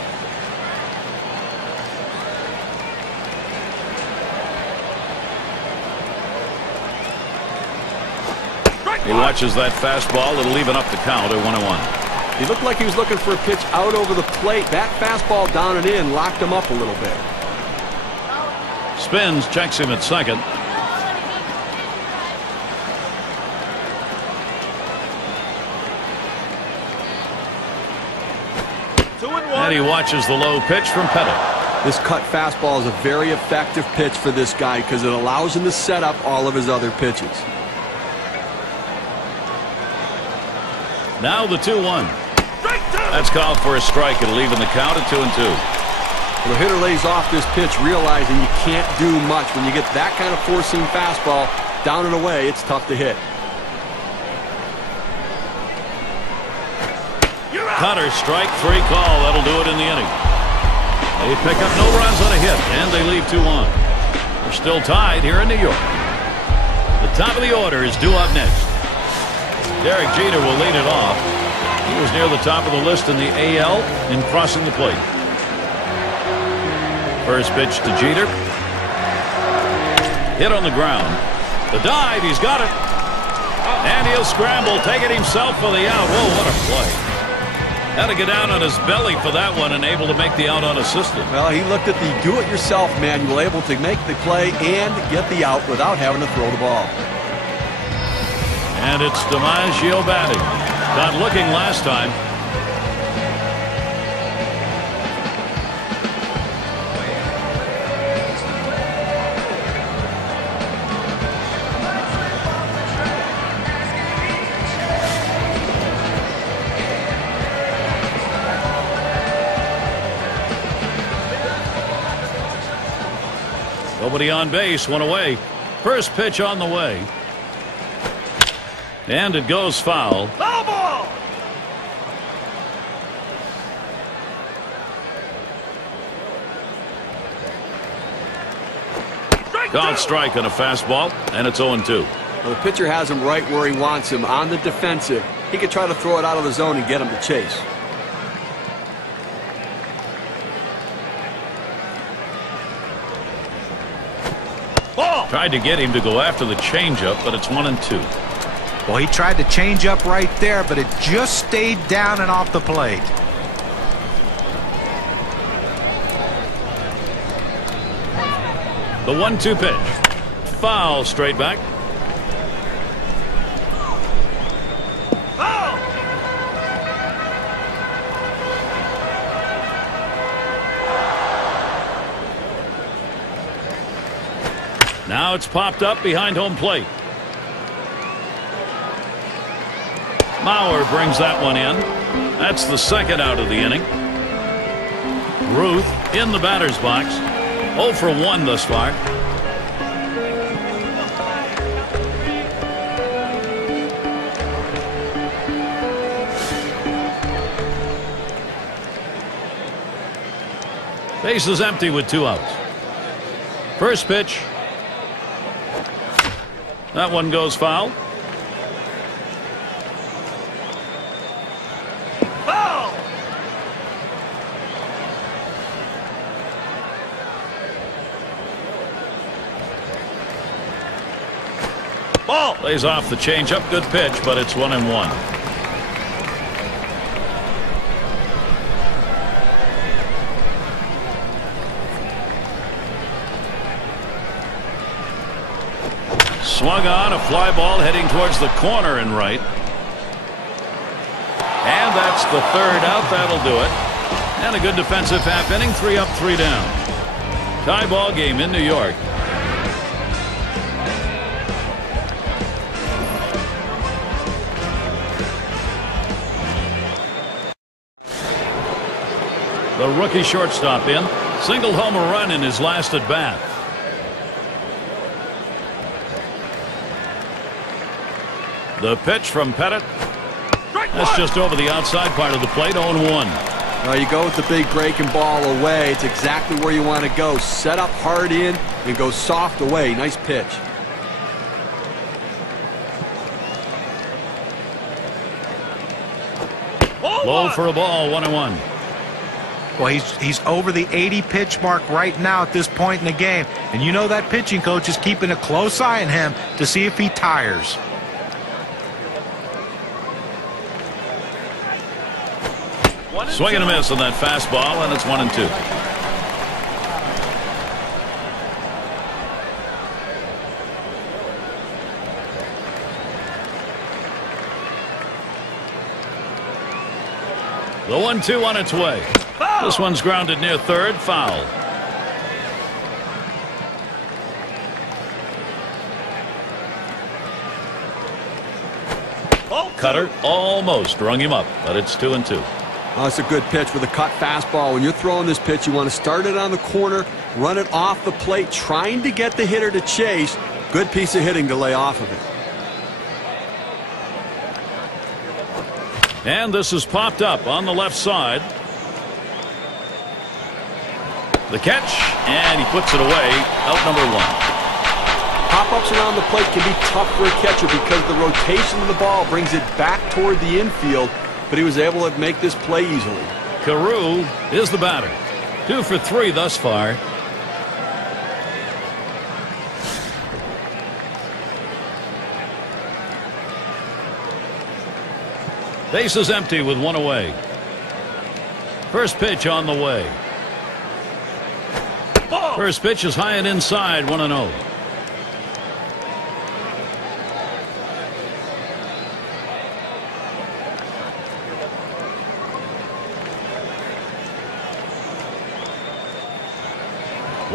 He watches that fastball. It'll even up the count at 1-1. He looked like he was looking for a pitch out over the plate. That fastball down and in locked him up a little bit. spins, checks him at second. And he watches the low pitch from Pettitte. This cut fastball is a very effective pitch for this guy because it allows him to set up all of his other pitches. Now the 2-1. That's called for a strike. It'll even the count at 2-2. The hitter lays off this pitch, realizing you can't do much. When you get that kind of four-seam fastball down and away, it's tough to hit. Cutter, strike 3 call. That'll do it in the inning. They pick up no runs on a hit, and they leave 2 on. They're still tied here in New York. The top of the order is due up next. Derek Jeter will lead it off. He was near the top of the list in the AL in crossing the plate. First pitch to Jeter. Hit on the ground. The dive, he's got it. And he'll scramble, take it himself for the out. Whoa, what a play. Had to get down on his belly for that one and able to make the out unassisted. Well, he looked at the do-it-yourself manual, able to make the play and get the out without having to throw the ball. And it's DiMaggio batting. Not looking last time. Nobody on base, one away. First pitch on the way. And it goes foul. Foul ball! Called strike on a fastball, and it's 0-2. Well, the pitcher has him right where he wants him, on the defensive. He could try to throw it out of the zone and get him to chase. Tried to get him to go after the changeup, but it's 1-2. Well, he tried to change up right there, but it just stayed down and off the plate. The 1-2 pitch. Foul, straight back. Foul! Now it's popped up behind home plate. Mauer brings that one in. That's the second out of the inning. Ruth in the batter's box. 0 for 1 thus far. Base is empty with 2 outs. First pitch. That one goes foul. Foul! Ball. Lays off the changeup. Good pitch, but it's 1-1. Swung on, a fly ball heading towards the corner and right. And that's the third out. That'll do it. And a good defensive half inning. 3 up, 3 down. Tie ball game in New York. The rookie shortstop in. Singled home a run in his last at bat. The pitch from Pettitte. That's just over the outside part of the plate. 0-1. Now you go with the big breaking ball away. It's exactly where you want to go. Set up hard in and go soft away. Nice pitch. Low for a ball. 1-1. Well, he's over the 80 pitch mark right now at this point in the game. And you know that pitching coach is keeping a close eye on him to see if he tires. Swing and a miss on that fastball, and it's 1-2. The 1-2 on its way. This one's grounded near third. Foul. Cutter almost rung him up, but it's 2-2. Oh, it's a good pitch with a cut fastball. When you're throwing this pitch, you want to start it on the corner, run it off the plate, trying to get the hitter to chase. Good piece of hitting to lay off of it. And this is popped up on the left side. The catch, and he puts it away. Out number one. Pop-ups around the plate can be tough for a catcher because the rotation of the ball brings it back toward the infield, but he was able to make this play easily. Carew is the batter. 2 for 3 thus far. Base is empty with 1 away. First pitch on the way. First pitch is high and inside. 1-0.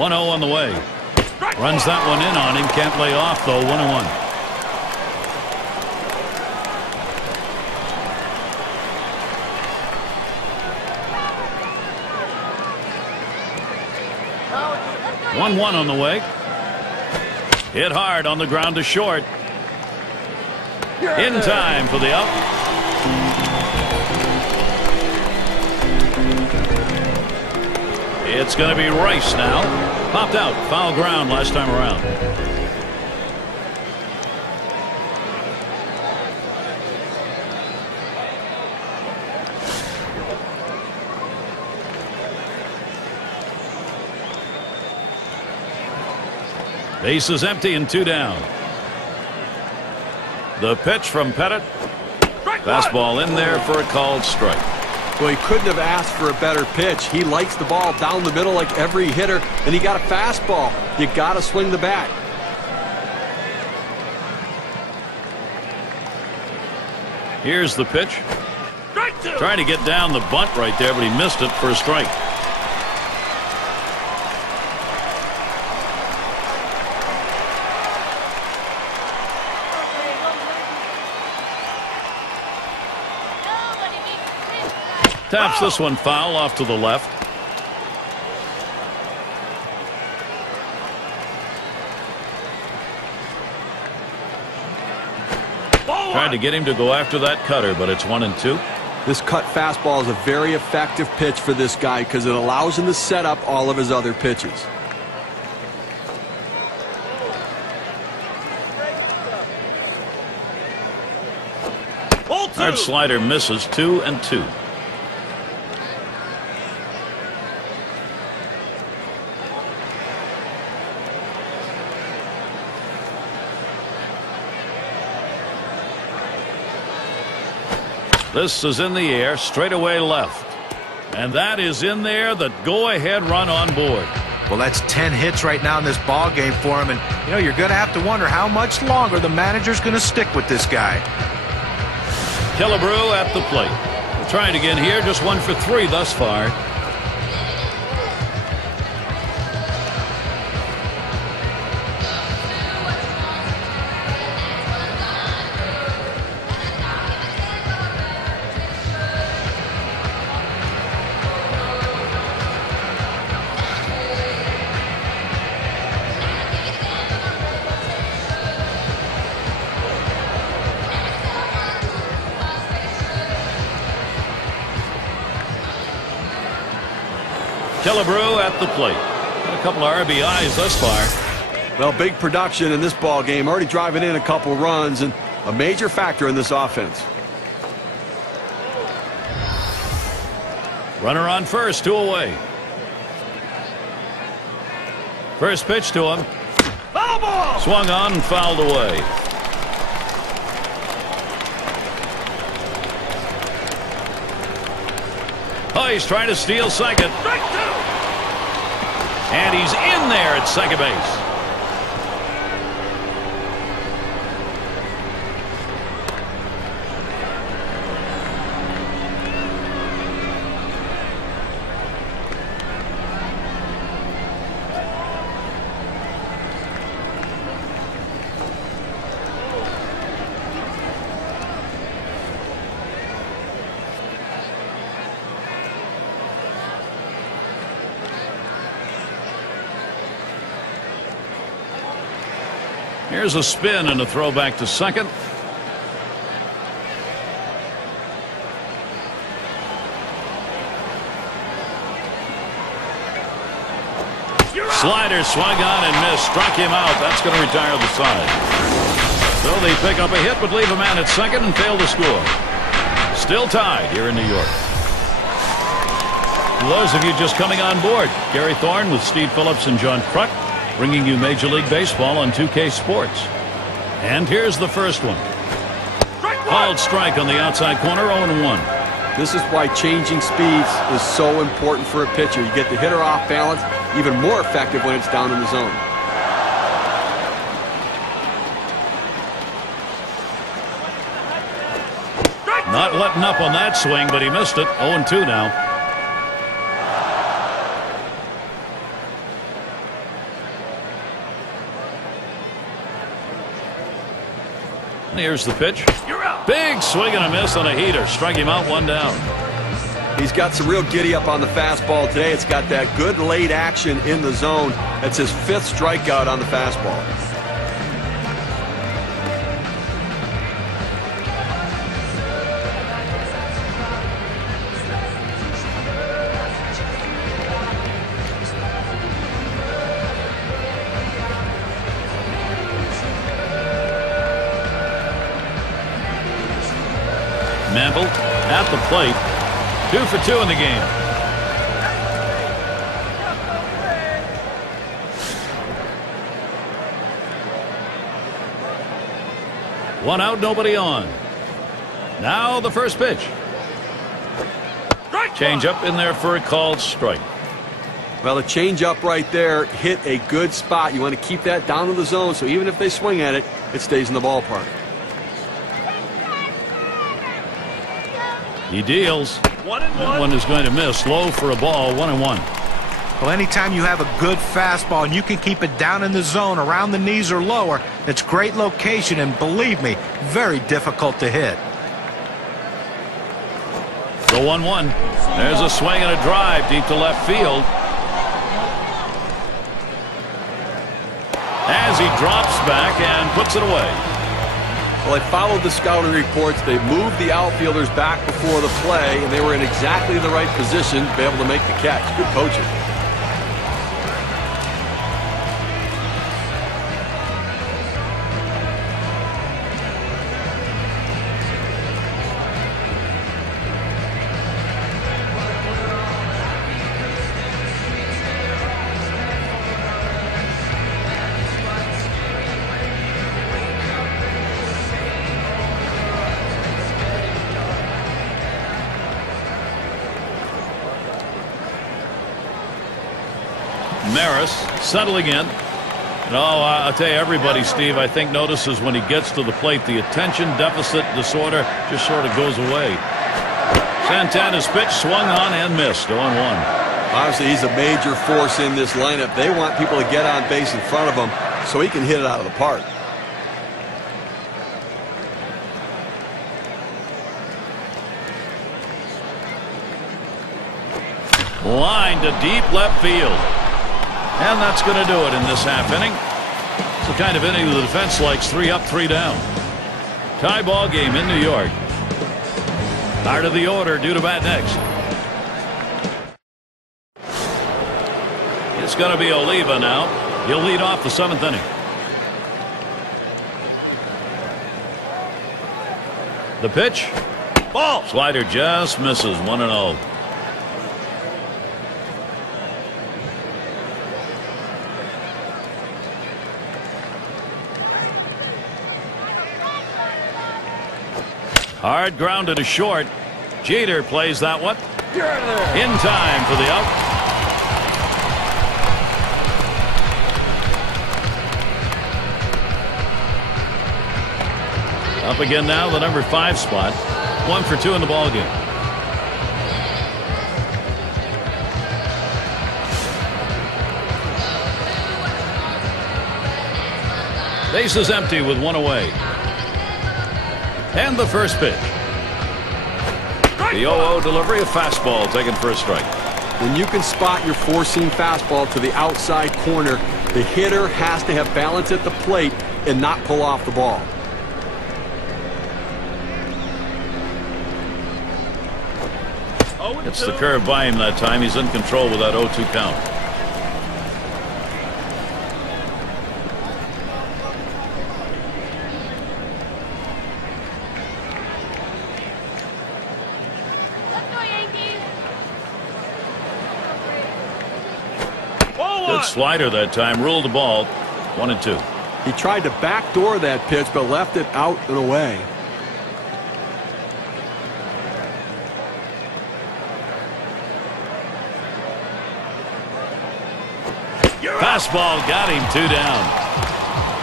On the way. Runs that one in on him. Can't lay off though. 1-1. On the way. Hit hard on the ground to short. In time for the out. It's going to be Rice now. Popped out. Foul ground last time around. Base is empty and 2 down. The pitch from Pettitte. Fastball in there for a called strike. Well, he couldn't have asked for a better pitch. He likes the ball down the middle like every hitter, and he got a fastball. You got to swing the bat. Here's the pitch. Trying to get down the bunt right there, but he missed it for a strike. Taps this one foul off to the left. Tried to get him to go after that cutter, but it's 1-2. This cut fastball is a very effective pitch for this guy because it allows him to set up all of his other pitches. Hard slider misses. 2-2. This is in the air, straight away left. And that is in there, the go-ahead run on board. Well, that's 10 hits right now in this ball game for him. And, you know, you're going to have to wonder how much longer the manager's going to stick with this guy. Killebrew at the plate. Trying again here, just 1 for 3 thus far. Killebrew at the plate. Got a couple of RBIs thus far. Well, big production in this ball game, already driving in a couple runs and a major factor in this offense. Runner on first, 2 away. First pitch to him. Foul ball! Swung on and fouled away. Oh, he's trying to steal second. And he's in there at second base. Here's a spin and a throw back to second. Slider swung on and missed. Struck him out. That's going to retire the side. So they pick up a hit but leave a man at second and fail to score. Still tied here in New York. For those of you just coming on board, Gary Thorne with Steve Phillips and John Kruk bringing you Major League Baseball on 2K Sports. And here's the first one. Called strike on the outside corner, 0-1. This is why changing speeds is so important for a pitcher. You get the hitter off balance, even more effective when it's down in the zone. Not letting up on that swing, but he missed it. 0-2 now. Here's the pitch. Big swing and a miss on a heater. Strike him out, 1 down. He's got some real giddy up on the fastball today. It's got that good late action in the zone. That's his 5th strikeout on the fastball. Mantle at the plate. 2 for 2 in the game. One out, nobody on. Now the first pitch. Change up in there for a called strike. Well, the change up right there hit a good spot. You want to keep that down in the zone, so even if they swing at it, it stays in the ballpark. He deals. That one is going to miss. Low for a ball. 1-1. Well, anytime you have a good fastball and you can keep it down in the zone around the knees or lower, it's great location and, believe me, very difficult to hit. The 1-1. There's a swing and a drive deep to left field. As he drops back and puts it away. Well, they followed the scouting reports. They moved the outfielders back before the play, and they were in exactly the right position to be able to make the catch. Good coaching. Maris settling in. No, I'll tell you, everybody, Steve, I think notices when he gets to the plate, the attention deficit disorder just sort of goes away. Santana's pitch swung on and missed. 0-1. Obviously, he's a major force in this lineup. They want people to get on base in front of him so he can hit it out of the park. Line to deep left field. And that's going to do it in this half inning. It's the kind of inning the defense likes. 3 up, 3 down. Tie ball game in New York. Heart of the order due to bat next. It's going to be Oliva now. He'll lead off the 7th inning. The pitch. Ball. Slider just misses. 1-0. Hard grounded to short. Jeter plays that one. In time for the out. Up again now, the number 5 spot. 1 for 2 in the ballgame. Base is empty with 1 away. And the first pitch. The 0-0 delivery, a fastball taken for a strike. When you can spot your four-seam fastball to the outside corner, the hitter has to have balance at the plate and not pull off the ball. It's the curve by him that time. He's in control with that 0-2 count. Let's go, Yankees. Good slider that time. Ruled the ball. 1-2. He tried to backdoor that pitch, but left it out and away. Fastball got him. 2 down.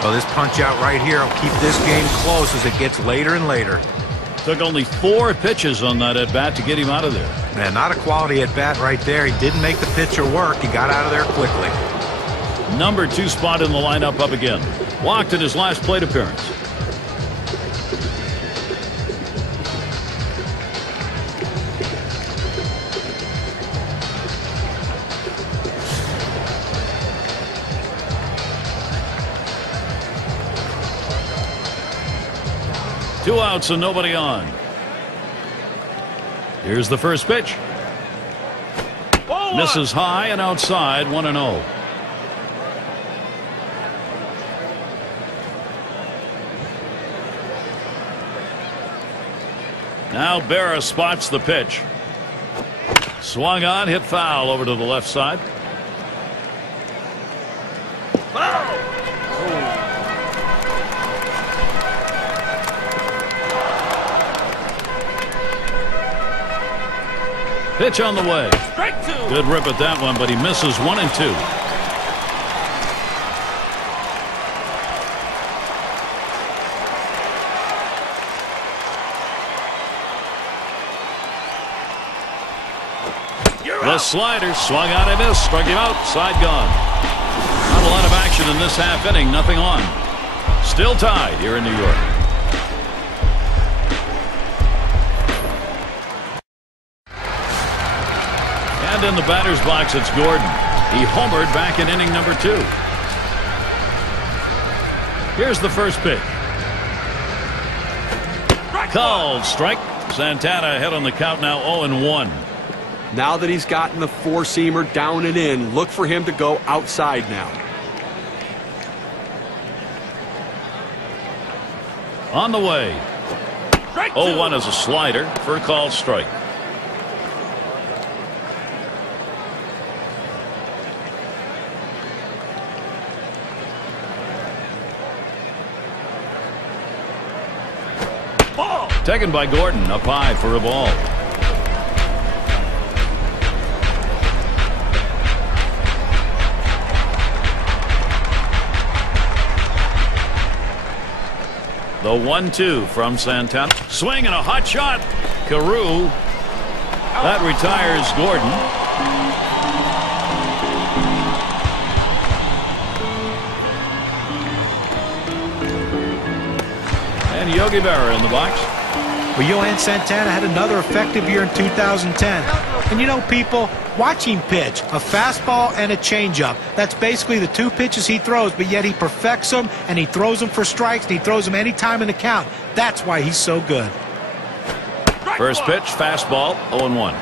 Well, this punch out right here will keep this game close as it gets later and later. Took only 4 pitches on that at bat to get him out of there. Man, not a quality at bat right there. He didn't make the pitcher work. He got out of there quickly. Number 2 spot in the lineup up again. Walked in his last plate appearance. Two outs and nobody on. Here's the first pitch. Misses high and outside. 1-0. Now Bert spots the pitch. Swung on, hit foul over to the left side. Pitch on the way. Good rip at that one, but he misses 1-2. The slider swung on and missed. Struck him out. Side gone. Not a lot of action in this half inning. Nothing on. Still tied here in New York. And in the batter's box, it's Gordon. He homered back in inning number 2. Here's the first pitch. Called strike. Santana ahead on the count now 0-1. Now that he's gotten the four-seamer down and in, look for him to go outside now. On the way. 0-1 as a slider for a called strike. Taken by Gordon, up high for a ball. The 1-2 from Santana. Swing and a hot shot. Carew. That retires Gordon. And Yogi Berra in the box. Well, Yohan Santana had another effective year in 2010. And you know, people, watch him pitch. A fastball and a changeup. That's basically the 2 pitches he throws, but yet he perfects them, and he throws them for strikes, and he throws them any time in the count. That's why he's so good. First pitch, fastball, 0-1.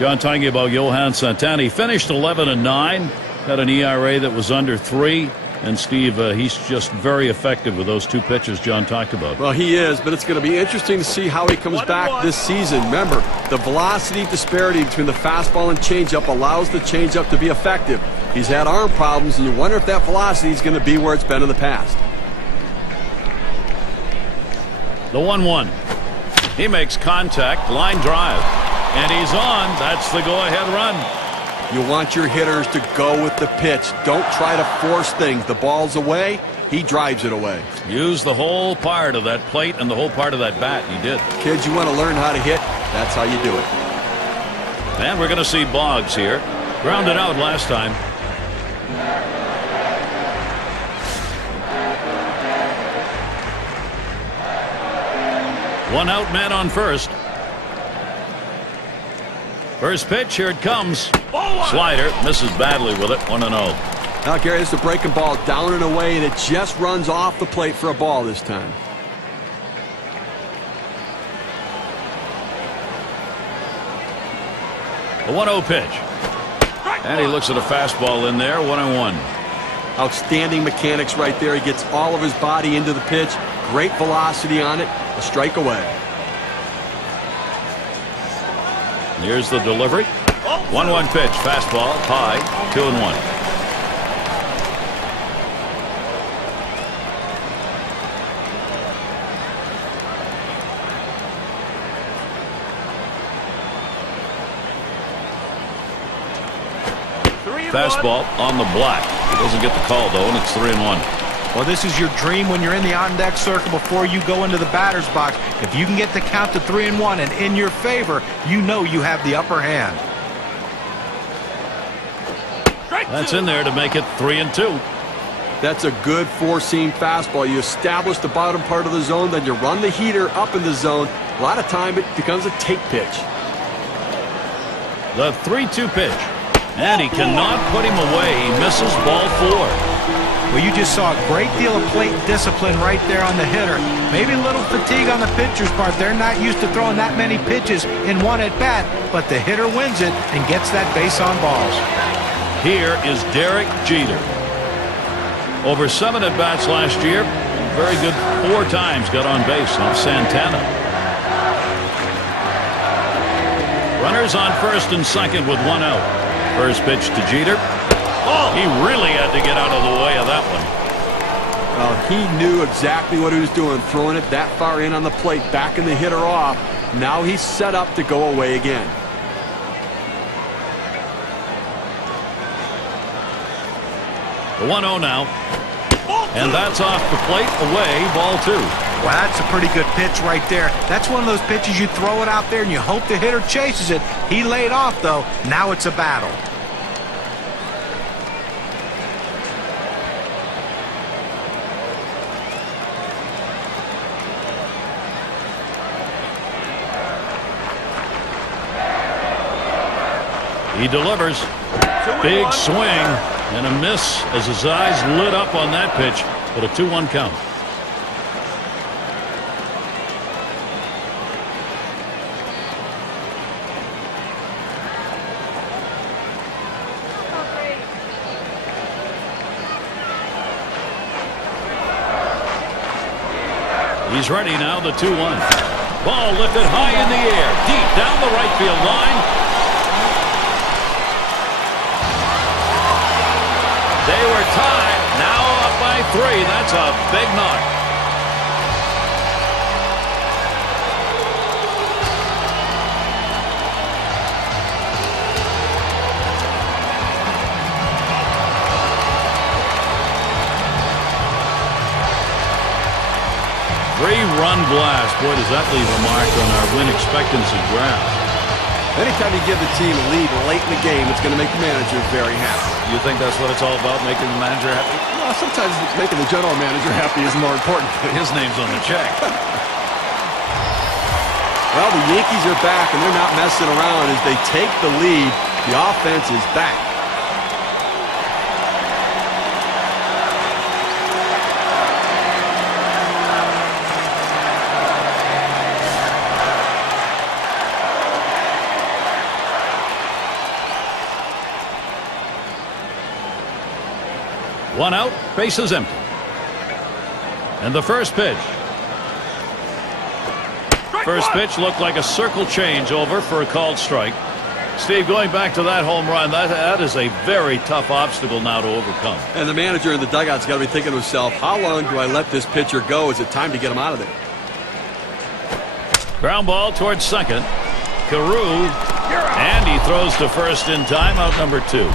John talking about Yohan Santana. He finished 11-9. Had an ERA that was under 3. And Steve, he's just very effective with those 2 pitches John talked about. Well, he is, but it's going to be interesting to see how he comes back this season. Remember, the velocity disparity between the fastball and changeup allows the changeup to be effective. He's had arm problems, and you wonder if that velocity is going to be where it's been in the past. The 1-1. He makes contact, line drive. And he's on. That's the go-ahead run. You want your hitters to go with the pitch. Don't try to force things. The ball's away. He drives it away. Use the whole part of that plate and the whole part of that bat. He did. Kids, you want to learn how to hit? That's how you do it. And we're going to see Boggs here. Grounded out last time. One out, man on first. First pitch, here it comes. Slider misses badly with it. 1-0. Now, Gary, this is a breaking ball down and away, and it just runs off the plate for a ball this time. The 1-0 pitch. And he looks at a fastball in there, 1-1. Outstanding mechanics right there. He gets all of his body into the pitch. Great velocity on it. A strike away. Here's the delivery. 1-1 pitch. Fastball. High. 2-1. Fastball on the block. He doesn't get the call, though, and it's 3-1. Well, this is your dream when you're in the on-deck circle before you go into the batter's box. If you can get the count to 3-1 and in your favor, you know you have the upper hand. That's in there to make it 3-2. That's a good four-seam fastball. You establish the bottom part of the zone, then you run the heater up in the zone. A lot of time it becomes a take pitch. The 3-2 pitch. And he cannot put him away. He misses ball 4. Well, you just saw a great deal of plate discipline right there on the hitter. Maybe a little fatigue on the pitcher's part. They're not used to throwing that many pitches in one at-bat, but the hitter wins it and gets that base on balls. Here is Derek Jeter. Over 7 at-bats last year. Very good 4 times got on base off Santana. Runners on first and second with 1 out. First pitch to Jeter. Oh, he really had to get out of the way of that one. Well, he knew exactly what he was doing, throwing it that far in on the plate, backing the hitter off. Now he's set up to go away again. The 1-0 now. And that's off the plate, away, ball 2. Well, that's a pretty good pitch right there. That's one of those pitches you throw it out there and you hope the hitter chases it. He laid off, though. Now it's a battle. He delivers. Big swing and a miss as his eyes lit up on that pitch, but a 2-1 count. He's ready now, the 2-1. Ball lifted high in the air, deep down the right field line. They were tied, now up by 3. That's a big knock. Three-run blast. Boy, does that leave a mark on our win expectancy graph. Anytime you give the team a lead late in the game, it's going to make the manager very happy. You think that's what it's all about, making the manager happy? Well, sometimes making the general manager happy is more important. His name's on the check. Well, the Yankees are back, and they're not messing around as they take the lead. The offense is back. One out, bases empty. And the first pitch. First pitch looked like a circle change over for a called strike. Steve, going back to that home run, that is a very tough obstacle now to overcome. And the manager in the dugout's got to be thinking to himself, how long do I let this pitcher go? Is it time to get him out of there? Ground ball towards second. Carew, and he throws to first in time, out number 2.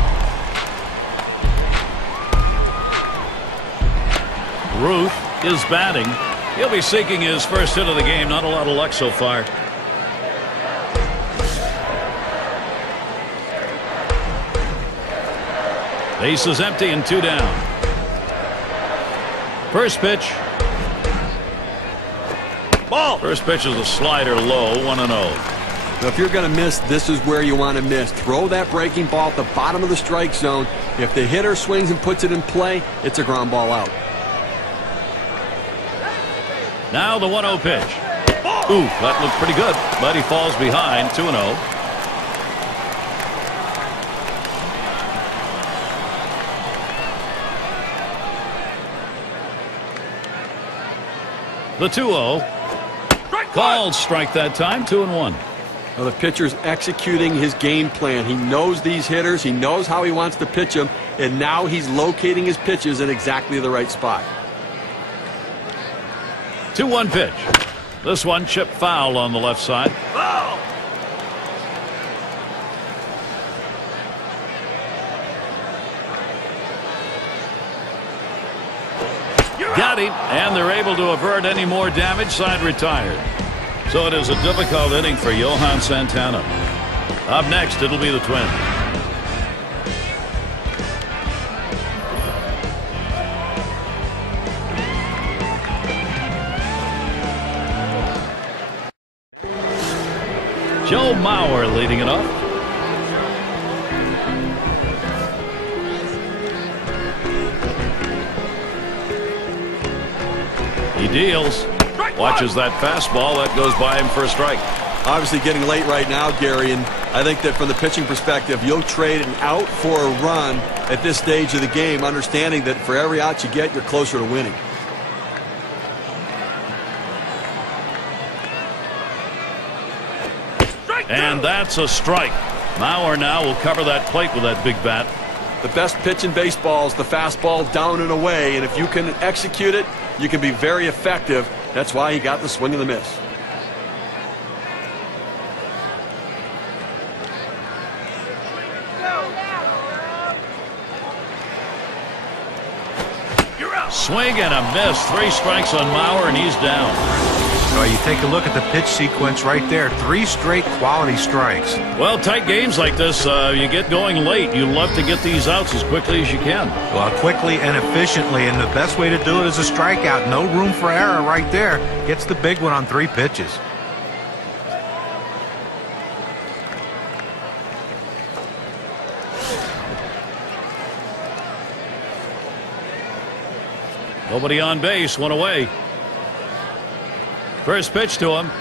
Ruth is batting. He'll be seeking his first hit of the game. Not a lot of luck so far. Base is empty and 2 down. First pitch. Ball. First pitch is a slider low, 1-0. Now, if you're going to miss, this is where you want to miss. Throw that breaking ball at the bottom of the strike zone. If the hitter swings and puts it in play, it's a ground ball out. Now the 1-0 pitch. Ooh, that looked pretty good, but he falls behind 2-0. The 2-0. Called strike that time, 2-1. Well, the pitcher's executing his game plan. He knows these hitters. He knows how he wants to pitch them, and now he's locating his pitches in exactly the right spot. 2-1 pitch. This one chipped foul on the left side. Got him, and they're able to avert any more damage. Side retired. So it is a difficult inning for Johan Santana. Up next, it'll be the Twins. Joe Mauer leading it off. He deals. Watches that fastball. That goes by him for a strike. Obviously getting late right now, Gary, and I think that from the pitching perspective, you'll trade an out for a run at this stage of the game, understanding that for every out you get, you're closer to winning. And that's a strike. Mauer now will cover that plate with that big bat. The best pitch in baseball is the fastball down and away, and if you can execute it, you can be very effective. That's why he got the swing and the miss. Swing and a miss. 3 strikes on Mauer, and he's down. Well, you take a look at the pitch sequence right there. 3 straight quality strikes. Well, tight games like this, you get going late. You love to get these outs as quickly as you can. Well, quickly and efficiently, and the best way to do it is a strikeout. No room for error right there. Gets the big one on 3 pitches. Nobody on base, 1 away. First pitch to him.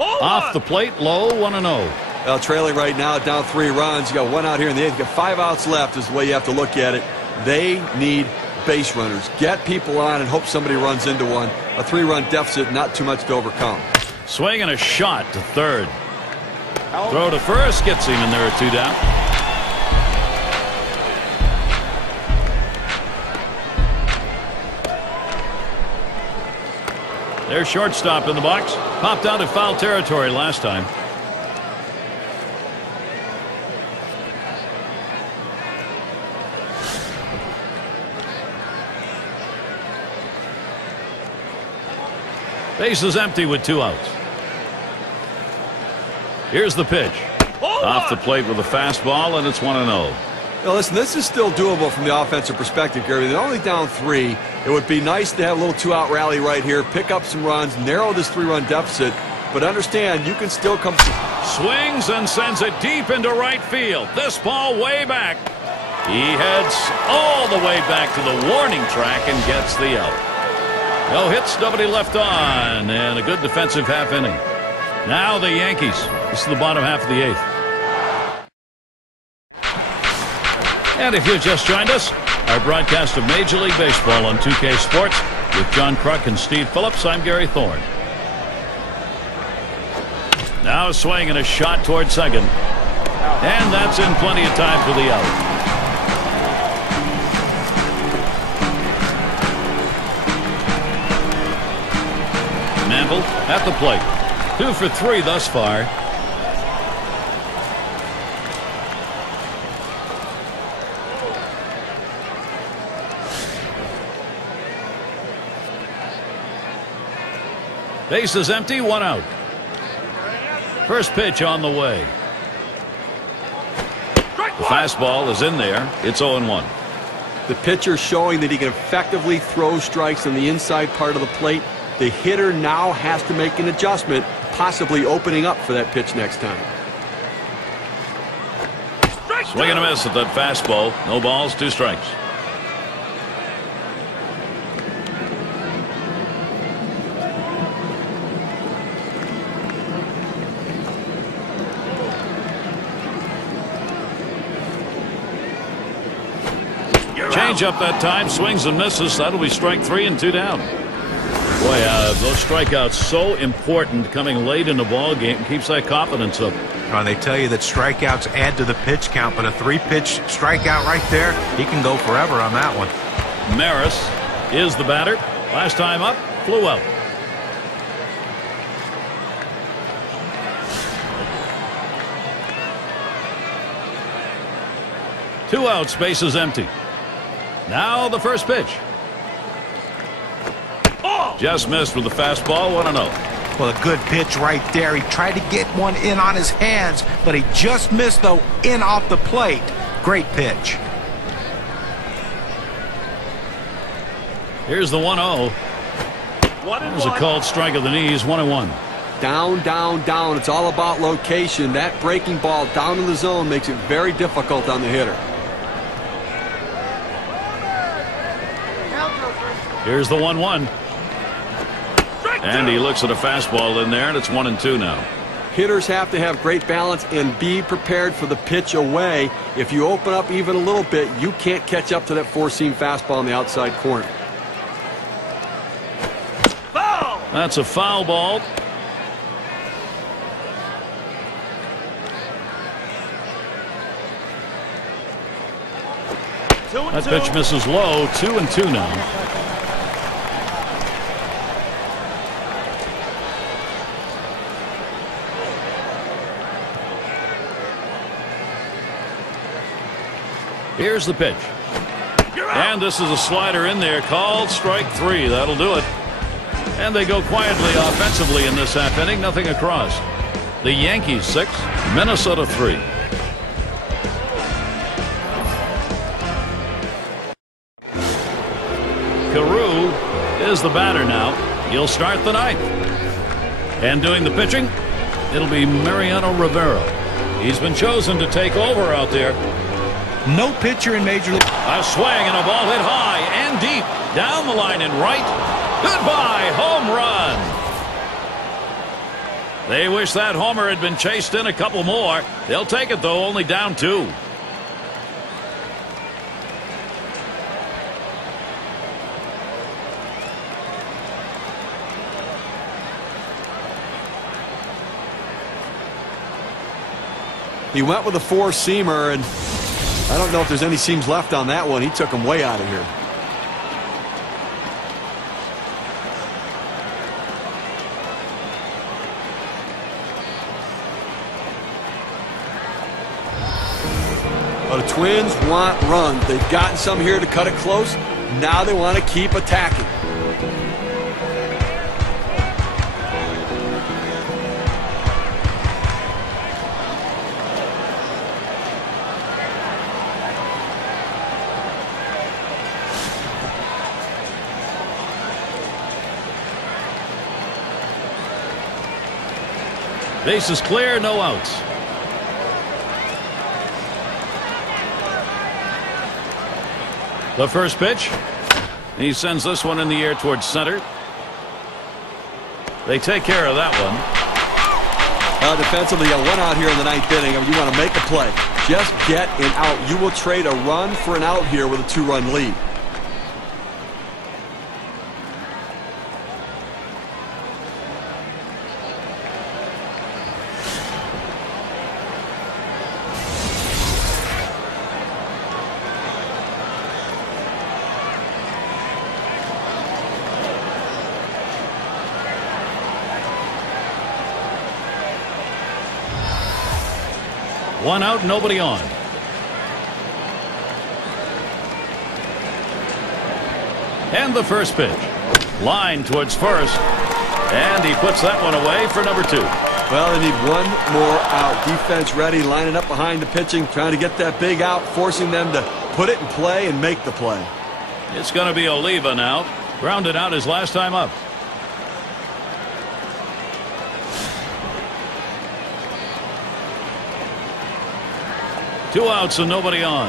Off the plate, low, 1-0. Well, trailing right now, down 3 runs. You got 1 out here in the 8th. You got 5 outs left is the way you have to look at it. They need base runners. Get people on and hope somebody runs into one. A 3-run deficit, not too much to overcome. Swing and a shot to third. Throw to first, gets him, and there are 2 down. Their shortstop in the box. Popped out of foul territory last time. Base is empty with 2 outs. Here's the pitch. Off the plate with a fastball, and it's 1-0. Now listen, this is still doable from the offensive perspective, Gary. They're only down 3. It would be nice to have a little 2-out rally right here, pick up some runs, narrow this 3-run deficit, but understand you can still come. Swings and sends it deep into right field. This ball way back. He heads all the way back to the warning track and gets the out. No hits, nobody left on, and a good defensive half inning. Now the Yankees. This is the bottom half of the 8th. And if you just joined us, our broadcast of Major League Baseball on 2K Sports with John Kruk and Steve Phillips. I'm Gary Thorne. Now a swing and a shot toward second. And that's in plenty of time for the out. Mantle at the plate. 2 for 3 thus far. Base is empty, 1 out. First pitch on the way. The fastball is in there. It's 0-1. The pitcher showing that he can effectively throw strikes on the inside part of the plate. The hitter now has to make an adjustment, possibly opening up for that pitch next time. Swing and a miss at that fastball. No balls, 2 strikes. Change up that time, swings and misses. That'll be strike 3 and 2 down. Boy, those strikeouts so important coming late in the ball game. Keeps that confidence up. They tell you that strikeouts add to the pitch count, but a 3-pitch strikeout right there, he can go forever on that one. Maris is the batter. Last time up, flew out. Two outs, bases empty. Now the first pitch. Just missed with the fastball, 1-0. Well, a good pitch right there. He tried to get one in on his hands, but he just missed, though, in off the plate. Great pitch. Here's the 1-0. There's a called strike of the knees, 1-1. Down, down, down. It's all about location. That breaking ball down in the zone makes it very difficult on the hitter. Here's the 1-1. And he looks at a fastball in there, and it's 1-2 now. Hitters have to have great balance and be prepared for the pitch away. If you open up even a little bit, you can't catch up to that four-seam fastball in the outside corner. Foul! That's a foul ball. That pitch misses low, 2-2 now. Here's the pitch. And this is a slider in there, called strike 3. That'll do it. And they go quietly offensively in this half inning, nothing across. The Yankees 6, Minnesota 3. Carew is the batter now. He'll start the ninth. And doing the pitching, it'll be Mariano Rivera. He's been chosen to take over out there. No pitcher in Major League. A swing and a ball hit high and deep. Down the line and right. Goodbye, home run. They wish that homer had been chased in a couple more. They'll take it, though, only down 2. He went with a four-seamer, and I don't know if there's any seams left on that one. He took him way out of here. Well, the Twins want runs. They've gotten some here to cut it close. Now they want to keep attacking. Base is clear, no outs. The first pitch. He sends this one in the air towards center. They take care of that one. Defensively, a one out here in the ninth inning. You want to make a play. Just get an out. You will trade a run for an out here with a 2-run lead. One out, nobody on. And the first pitch. Line towards first. And he puts that one away for number 2. Well, they need one more out. Defense ready, lining up behind the pitching, trying to get that big out, forcing them to put it in play and make the play. It's going to be Oliva now. Grounded out his last time up. 2 outs and nobody on.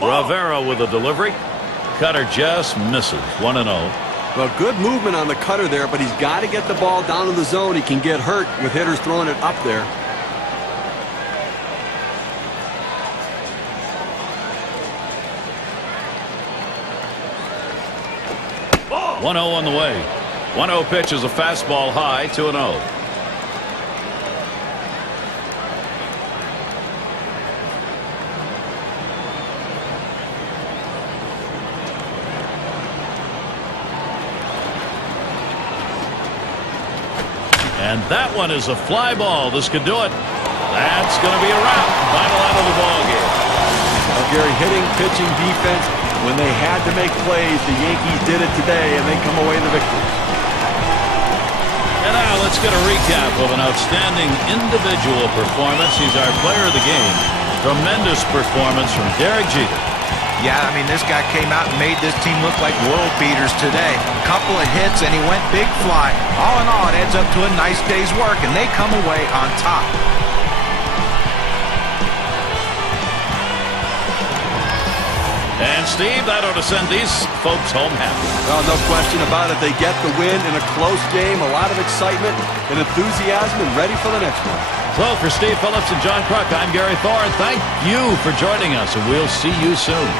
Rivera with a delivery. Cutter just misses. 1-0. Well, good movement on the cutter there, but he's got to get the ball down in the zone. He can get hurt with hitters throwing it up there. Oh. 1-0 on the way. 1-0 pitch is a fastball high. 2-0. And that one is a fly ball. This could do it. That's going to be a wrap. Final out of the ball game. Well, Gary, hitting, pitching, defense, when they had to make plays, the Yankees did it today, and they come away the victors. And now let's get a recap of an outstanding individual performance. He's our player of the game. Tremendous performance from Derek Jeter. Yeah, I mean, this guy came out and made this team look like world beaters today. Couple of hits, and he went big fly. All in all, it adds up to a nice day's work, and they come away on top. And, Steve, that ought to send these folks home happy. Well, no question about it. They get the win in a close game, a lot of excitement and enthusiasm, and ready for the next one. So, for Steve Phillips and John Kruk, I'm Gary Thorne. Thank you for joining us, and we'll see you soon.